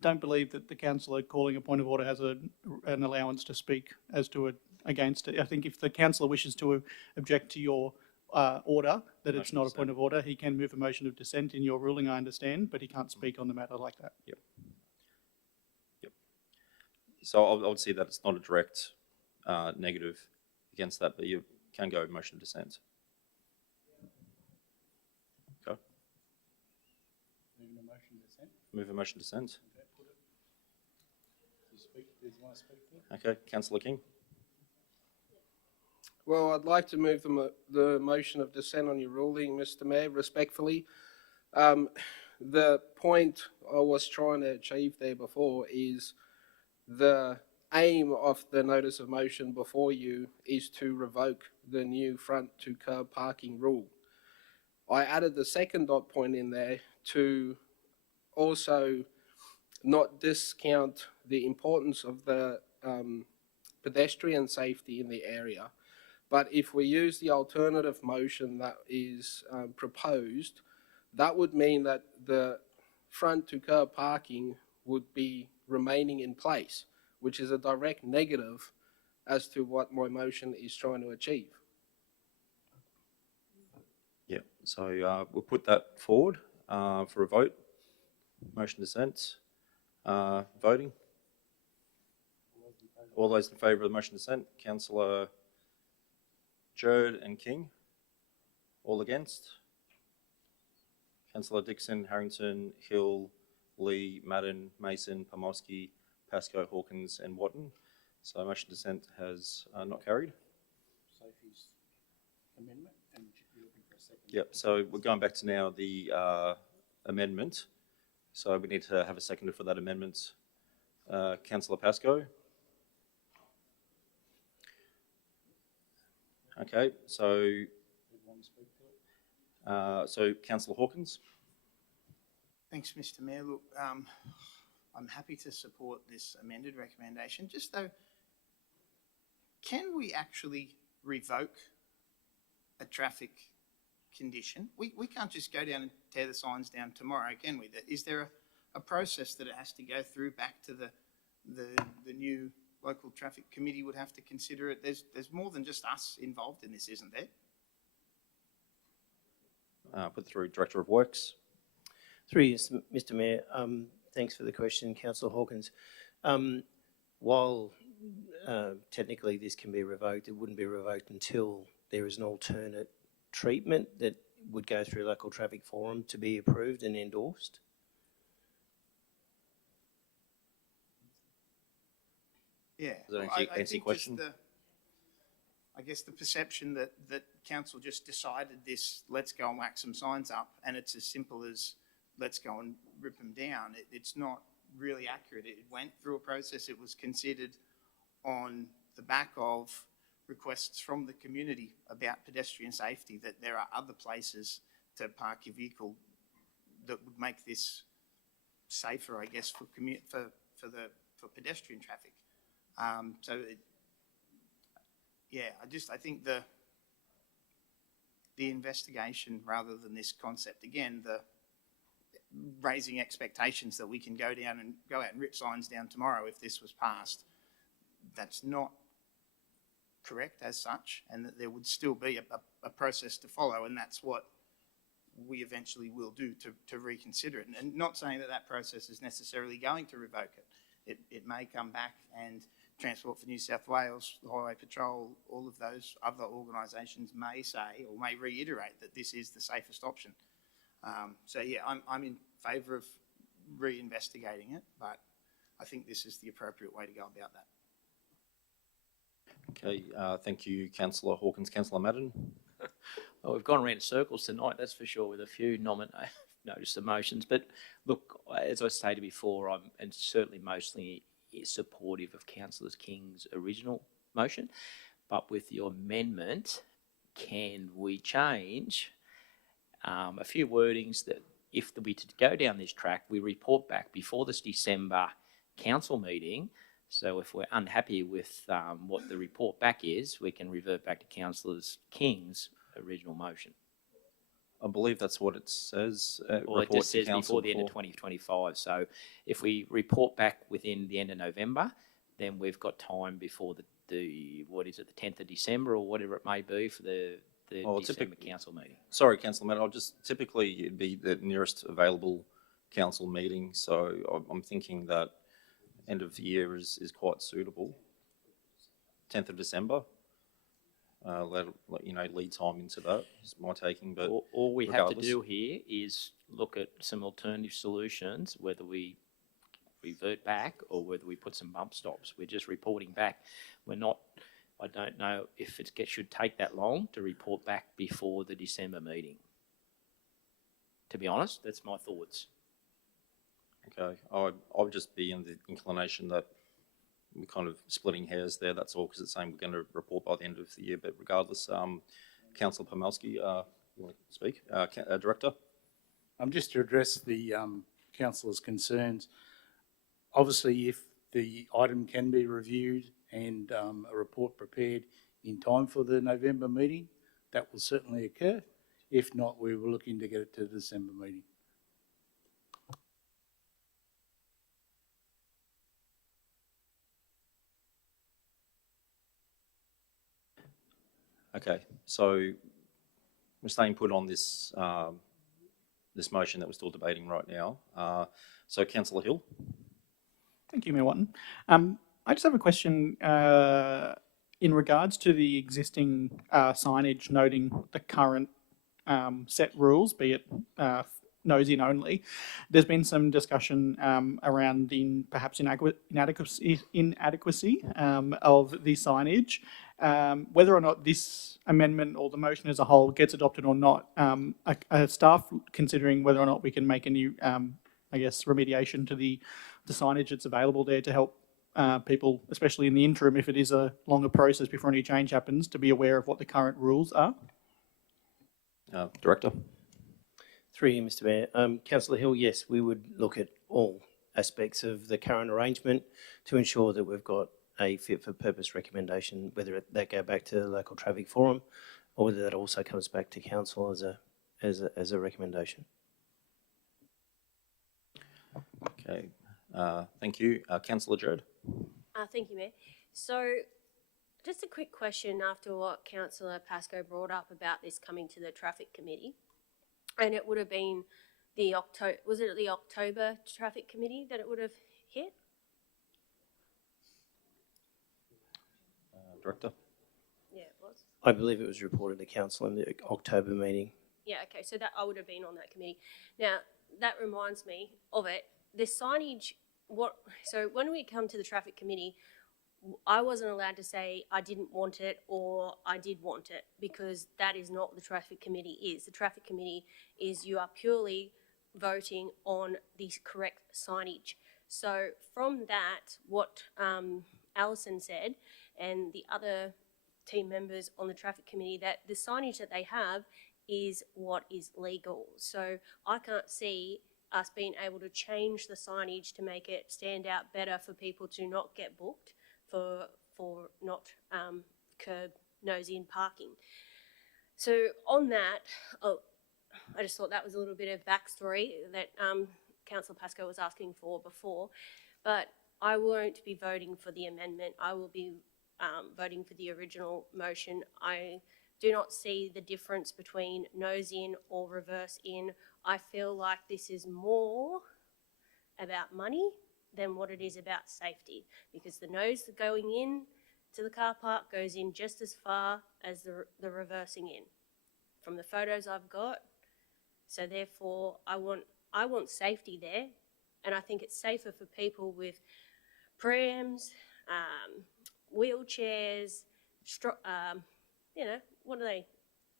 Don't believe that the councillor calling a point of order has an allowance to speak as to against it. I think if the councillor wishes to object to your order, that it's not a point of order, he can move a motion of dissent in your ruling, I understand, but he can't speak on the matter like that. Yep. Yep. So I would see that it's not a direct negative against that, but you can go motion of dissent. Okay. Moving a motion to dissent? Move a motion of dissent. Okay, put it. Do you want to speak to it? Okay, Councillor King. Well, I'd like to move the motion of dissent on your ruling, Mr. Mayor, respectfully. The point I was trying to achieve there before is the aim of the notice of motion before you is to revoke the new front to curb parking rule. I added the second dot point in there to also not discount the importance of the pedestrian safety in the area. But if we use the alternative motion that is proposed, that would mean that the front to curb parking would be remaining in place, which is a direct negative as to what my motion is trying to achieve. Yeah, so we'll put that forward for a vote. Motion dissent. Voting. All those in favour of the motion dissent, Councillor Jerd and King. All against? Councillor Dixon, Harrington, Hill, Lee, Madden, Mason, Pomorski, Pascoe, Hawkins and Watton. So motion dissent has not carried. Sophie's amendment, and you're looking for a second. Yep, so we're going back to now the amendment. So we need to have a seconder for that amendment. Councillor Pascoe. Okay, so Councillor Hawkins. Thanks, Mr. Mayor. Look, I'm happy to support this amended recommendation. Just though, can we actually revoke a traffic condition? We can't just go down and tear the signs down tomorrow, can we? Is there a process that it has to go through back to the new local traffic committee would have to consider it? There's more than just us involved in this, isn't there? Put through Director of Works. Through you, Mr. Mayor. Thanks for the question, Councillor Hawkins. While technically this can be revoked, it wouldn't be revoked until there is an alternate treatment that would go through local traffic forum to be approved and endorsed. Yeah. Is that I answer think question? I guess the perception that council just decided this, let's go and whack some signs up, and it's as simple as let's go and rip them down. It's not really accurate. It went through a process. It was considered on the back of requests from the community about pedestrian safety, that there are other places to park your vehicle that would make this safer, I guess, for pedestrian traffic. I think the investigation, rather than this concept, again, the raising expectations that we can go out and rip signs down tomorrow if this was passed, that's not correct as such, and that there would still be a process to follow, and that's what we eventually will do to reconsider it. And not saying that that process is necessarily going to revoke it. It may come back, and Transport for New South Wales, the Highway Patrol, all of those other organisations may say or may reiterate that this is the safest option. So yeah, I'm in favour of reinvestigating it, but I think this is the appropriate way to go about that. Okay, thank you, Councillor Hawkins. Councillor Madden? Well, we've gone around in circles tonight, that's for sure, with a few notice of motions. But look, as I stated before, I'm and certainly mostly supportive of Councillor King's original motion. But with your amendment, can we change a few wordings that if we to go down this track, we report back before this December council meeting? So if we're unhappy with what the report back is, we can revert back to Councillor King's original motion. I believe that's what it says. Well, it just says before the end of 2025. So if we report back within the end of November, then we've got time before the what is it, the 10th of December or whatever it may be for the December council meeting. Sorry, Councillor Madden, typically it'd be the nearest available council meeting, so I'm thinking that end of the year is quite suitable. 10th of December. Let lead time into that is my taking, but all we regardless, have to do here is look at some alternative solutions, whether we revert back or whether we put some bump stops. We're just reporting back. We're not. I don't know if it should take that long to report back before the December meeting. To be honest, that's my thoughts. Okay, I'll just be in the inclination that we're kind of splitting hairs there, that's all, because it's saying we're going to report by the end of the year. But regardless, Councillor Pomelski, you want to speak? Director? Just to address the councillor's concerns, obviously if the item can be reviewed and a report prepared in time for the November meeting, that will certainly occur. If not, we will look into get it to the December meeting. Okay, so we're staying put on this this motion that we're still debating right now. So Councillor Hill. Thank you, Mayor Watton. I just have a question in regards to the existing signage noting the current set rules, be it nose in only. There's been some discussion around the perhaps inadequacy of the signage. Whether or not this amendment or the motion as a whole gets adopted or not, staff considering whether or not we can make any, remediation to the signage that's available there to help people, especially in the interim, if it is a longer process before any change happens, to be aware of what the current rules are. Director. Through you, Mr. Mayor. Councillor Hill, yes, we would look at all aspects of the current arrangement to ensure that we've got a fit for purpose recommendation, whether that go back to the local traffic forum or whether that also comes back to council as a recommendation. Okay, thank you. Councillor Jerd. Thank you, Mayor. So just a quick question after what Councillor Pascoe brought up about this coming to the Traffic Committee. And it would have been the October Traffic Committee that it would have hit? Director? Yeah, it was. I believe it was reported to council in the October meeting. Yeah, okay, so that I would have been on that committee. Now, that reminds me of it. The signage, so when we come to the Traffic Committee, I wasn't allowed to say I didn't want it or I did want it, because that is not what the Traffic Committee is. The Traffic Committee is you are purely voting on the correct signage. So from that, what Alison said and the other team members on the Traffic Committee, that the signage that they have is what is legal. So I can't see us being able to change the signage to make it stand out better for people to not get booked for not curb nose in parking. So on that, I just thought that was a little bit of backstory that Councillor Pascoe was asking for before, but I won't be voting for the amendment. I will be voting for the original motion. I do not see the difference between nose in or reverse in. I feel like this is more about money than what it is about safety, because the nose going in to the car park goes in just as far as the reversing in from the photos I've got. So therefore I want safety there, and I think it's safer for people with prams, wheelchairs, what are they,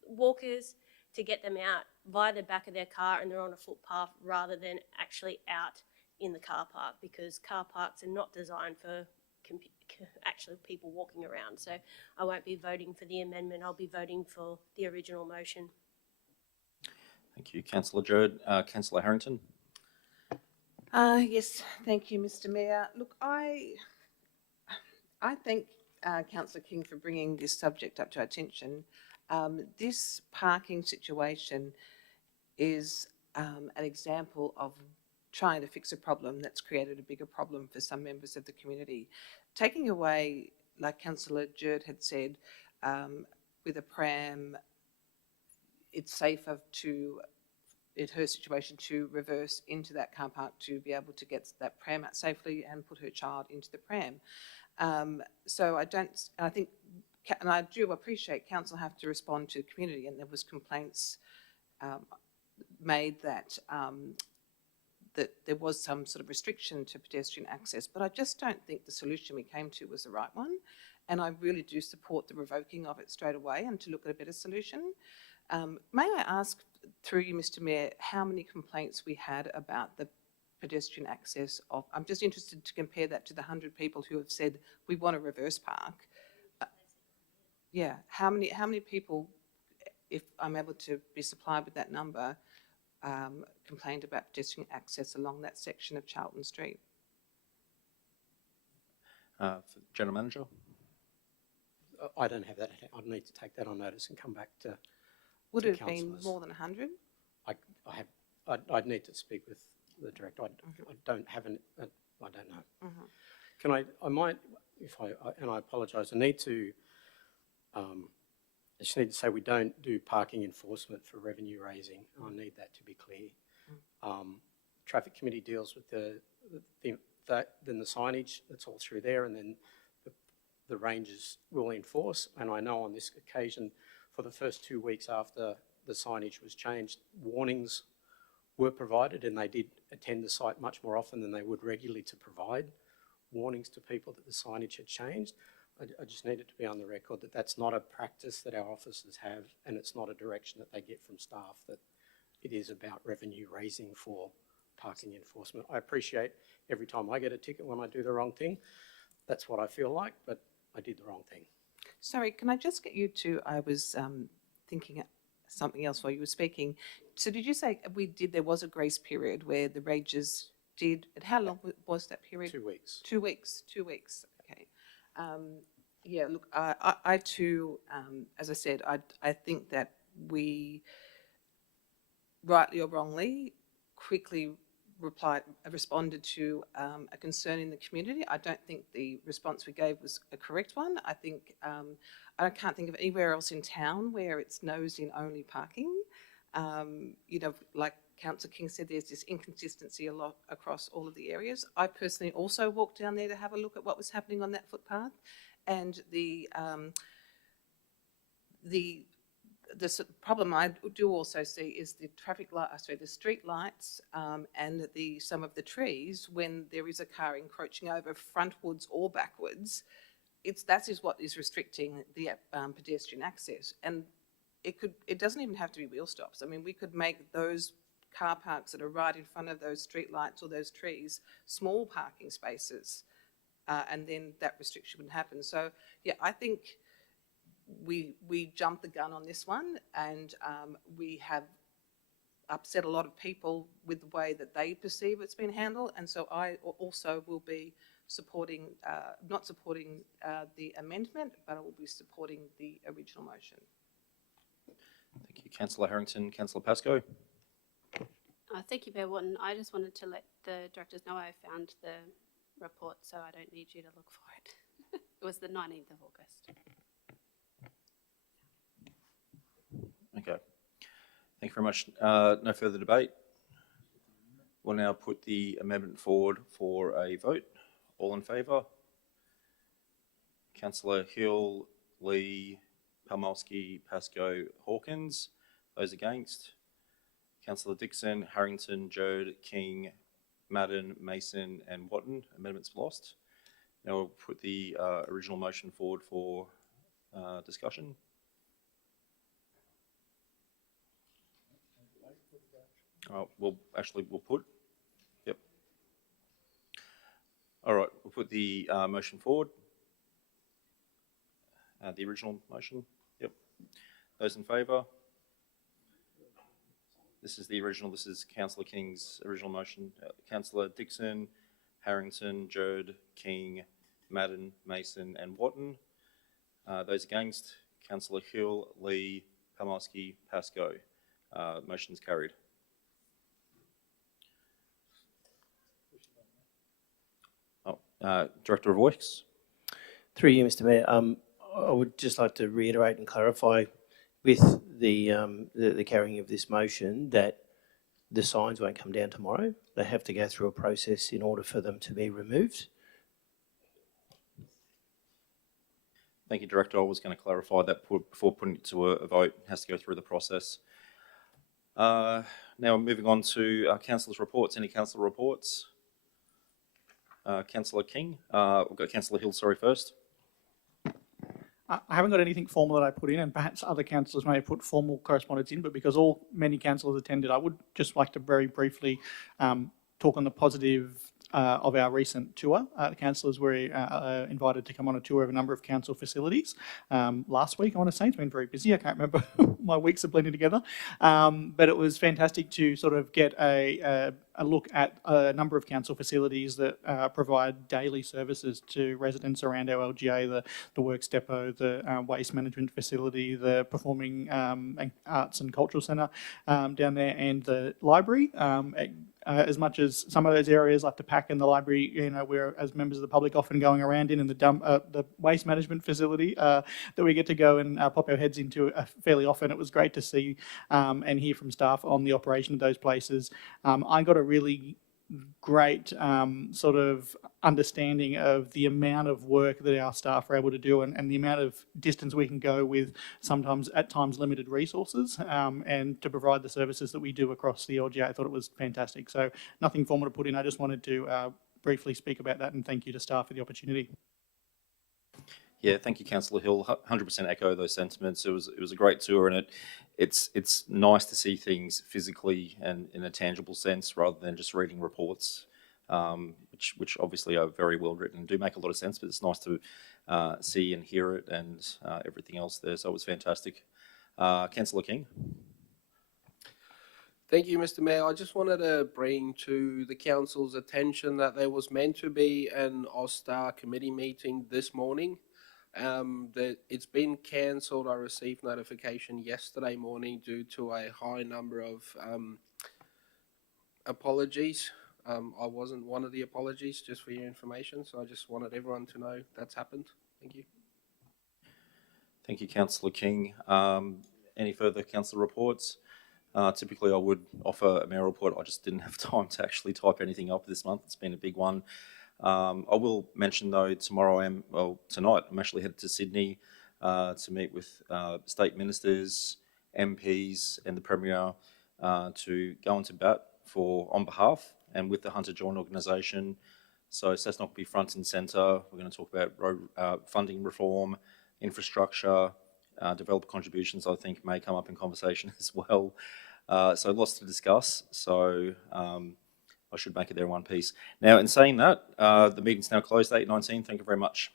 walkers, to get them out via the back of their car and they're on a footpath rather than actually out in the car park, because car parks are not designed for actually people walking around. So I won't be voting for the amendment. I'll be voting for the original motion. Thank you, Councillor Jerd. Councillor Harrington. Yes, thank you, Mr. Mayor. Look, I thank Councillor King for bringing this subject up to our attention. This parking situation is an example of trying to fix a problem that's created a bigger problem for some members of the community. Taking away, like Councillor Jerd had said, with a pram, it's safer to, in her situation, to reverse into that car park to be able to get that pram out safely and put her child into the pram. So I think, and I do appreciate council have to respond to the community, and there was complaints made that that there was some sort of restriction to pedestrian access, but I just don't think the solution we came to was the right one, and I really do support the revoking of it straight away and to look at a better solution. May I ask, through you, Mr. Mayor, how many complaints we had about the pedestrian access of, I'm just interested to compare that to the 100 people who have said we want a reverse park. Yeah, how many people, if I'm able to be supplied with that number, complained about pedestrian access along that section of Charlton Street? General Manager. I don't have that. I'd need to take that on notice and come back to. Would it have been more than 100? I'd need to speak with the director. I don't have an. I don't know. Can I might, if and I apologise. I need to. I just need to say we don't do parking enforcement for revenue raising. I need that to be clear. Traffic committee deals with then the signage that's all through there, and then the rangers will enforce. And I know on this occasion, for the first 2 weeks after the signage was changed, warnings were provided, and they did attend the site much more often than they would regularly to provide warnings to people that the signage had changed. I just need it to be on the record that that's not a practice that our officers have, and it's not a direction that they get from staff, that it is about revenue raising for parking enforcement. I appreciate every time I get a ticket when I do the wrong thing. That's what I feel like, but I did the wrong thing. Sorry, can I just get you to, I was thinking something else while you were speaking. So did you say there was a grace period where the rangers did, and how long was that period? 2 weeks. 2 weeks, 2 weeks, okay. Yeah, look, I too, as I said, I think that we, rightly or wrongly, quickly responded to a concern in the community. I don't think the response we gave was a correct one. I think, I can't think of anywhere else in town where it's nose-in only parking. You know, like Councillor King said, there's this inconsistency a lot across all of the areas. I personally also walked down there to have a look at what was happening on that footpath, and the problem I do also see is the the street lights and some of the trees when there is a car encroaching over frontwards or backwards. That is what is restricting the pedestrian access, and it doesn't even have to be wheel stops. I mean, we could make those car parks that are right in front of those street lights or those trees small parking spaces, and then that restriction would happen. So yeah, I think we jumped the gun on this one, and we have upset a lot of people with the way that they perceive it's been handled, and so I also will be supporting, not supporting the amendment, but I will be supporting the original motion. Thank you, Councillor Harrington. Councillor Pascoe. Thank you, Mayor Watton. I just wanted to let the directors know I found the report, so I don't need you to look for it. It was the 19th of August. Okay. Thank you very much. No further debate. We'll now put the amendment forward for a vote. All in favour? Councillor Hill, Lee, Palmolsky, Pascoe, Hawkins. Those against? Councillor Dixon, Harrington, Jode, King, Madden, Mason and Watton. Amendments lost. Now we'll put the original motion forward for discussion. We'll put. Yep. All right, we'll put the motion forward. The original motion. Yep. Those in favour? This is the original. This is Councillor King's original motion. Councillor Dixon, Harrington, Jode, King, Madden, Mason and Watton. Those against? Councillor Hill, Lee, Palmolsky, Pascoe. Motion's carried. Director of Works. Through you, Mr. Mayor. I would just like to reiterate and clarify with the carrying of this motion that the signs won't come down tomorrow. They have to go through a process in order for them to be removed. Thank you, Director. I was going to clarify that before putting it to a vote. It has to go through the process. Now we're moving on to Councillors' reports. Any Councillor reports? Councillor King. We've got Councillor Hill, sorry, first. I haven't got anything formal that I put in, and perhaps other councillors may have put formal correspondence in, but because many councillors attended, I would just like to very briefly talk on the positive of our recent tour. The councillors were invited to come on a tour of a number of council facilities last week. I want to say it's been very busy. I can't remember. My weeks are blending together. But it was fantastic to sort of get a look at a number of council facilities that provide daily services to residents around our LGA, the Works Depot, the Waste Management Facility, the Performing Arts and Cultural Centre down there, and the library. As much as some of those areas like the PAC and the library, you know, we're as members of the public often going around in, and the waste management facility that we get to go and pop our heads into fairly often. It was great to see and hear from staff on the operation of those places. I got a really great sort of understanding of the amount of work that our staff are able to do, and the amount of distance we can go with sometimes at times limited resources, and to provide the services that we do across the LGA. I thought it was fantastic. So nothing formal to put in. I just wanted to briefly speak about that, and thank you to staff for the opportunity. Yeah, thank you, Councillor Hill. 100% echo those sentiments. It was a great tour, and it's nice to see things physically and in a tangible sense rather than just reading reports, which obviously are very well written and do make a lot of sense. But it's nice to see and hear it and everything else there. So it was fantastic. Councillor King. Thank you, Mr. Mayor. I just wanted to bring to the council's attention that there was meant to be an OSTAR committee meeting this morning. That it's been cancelled. I received notification yesterday morning due to a high number of apologies. I wasn't one of the apologies, just for your information, so I just wanted everyone to know that's happened. Thank you. Thank you, Councillor King. Any further councillor reports? Typically I would offer a mayoral report. I just didn't have time to actually type anything up this month. It's been a big one. I will mention though, tonight I'm actually headed to Sydney to meet with state ministers, MPs and the Premier to go into bat on behalf and with the Hunter Joint Organisation. So Cessnock will be front and centre. We're going to talk about road funding reform, infrastructure, developer contributions I think may come up in conversation as well. So lots to discuss. So I should make it there in one piece. Now, in saying that, the meeting's now closed, 8:19. Thank you very much.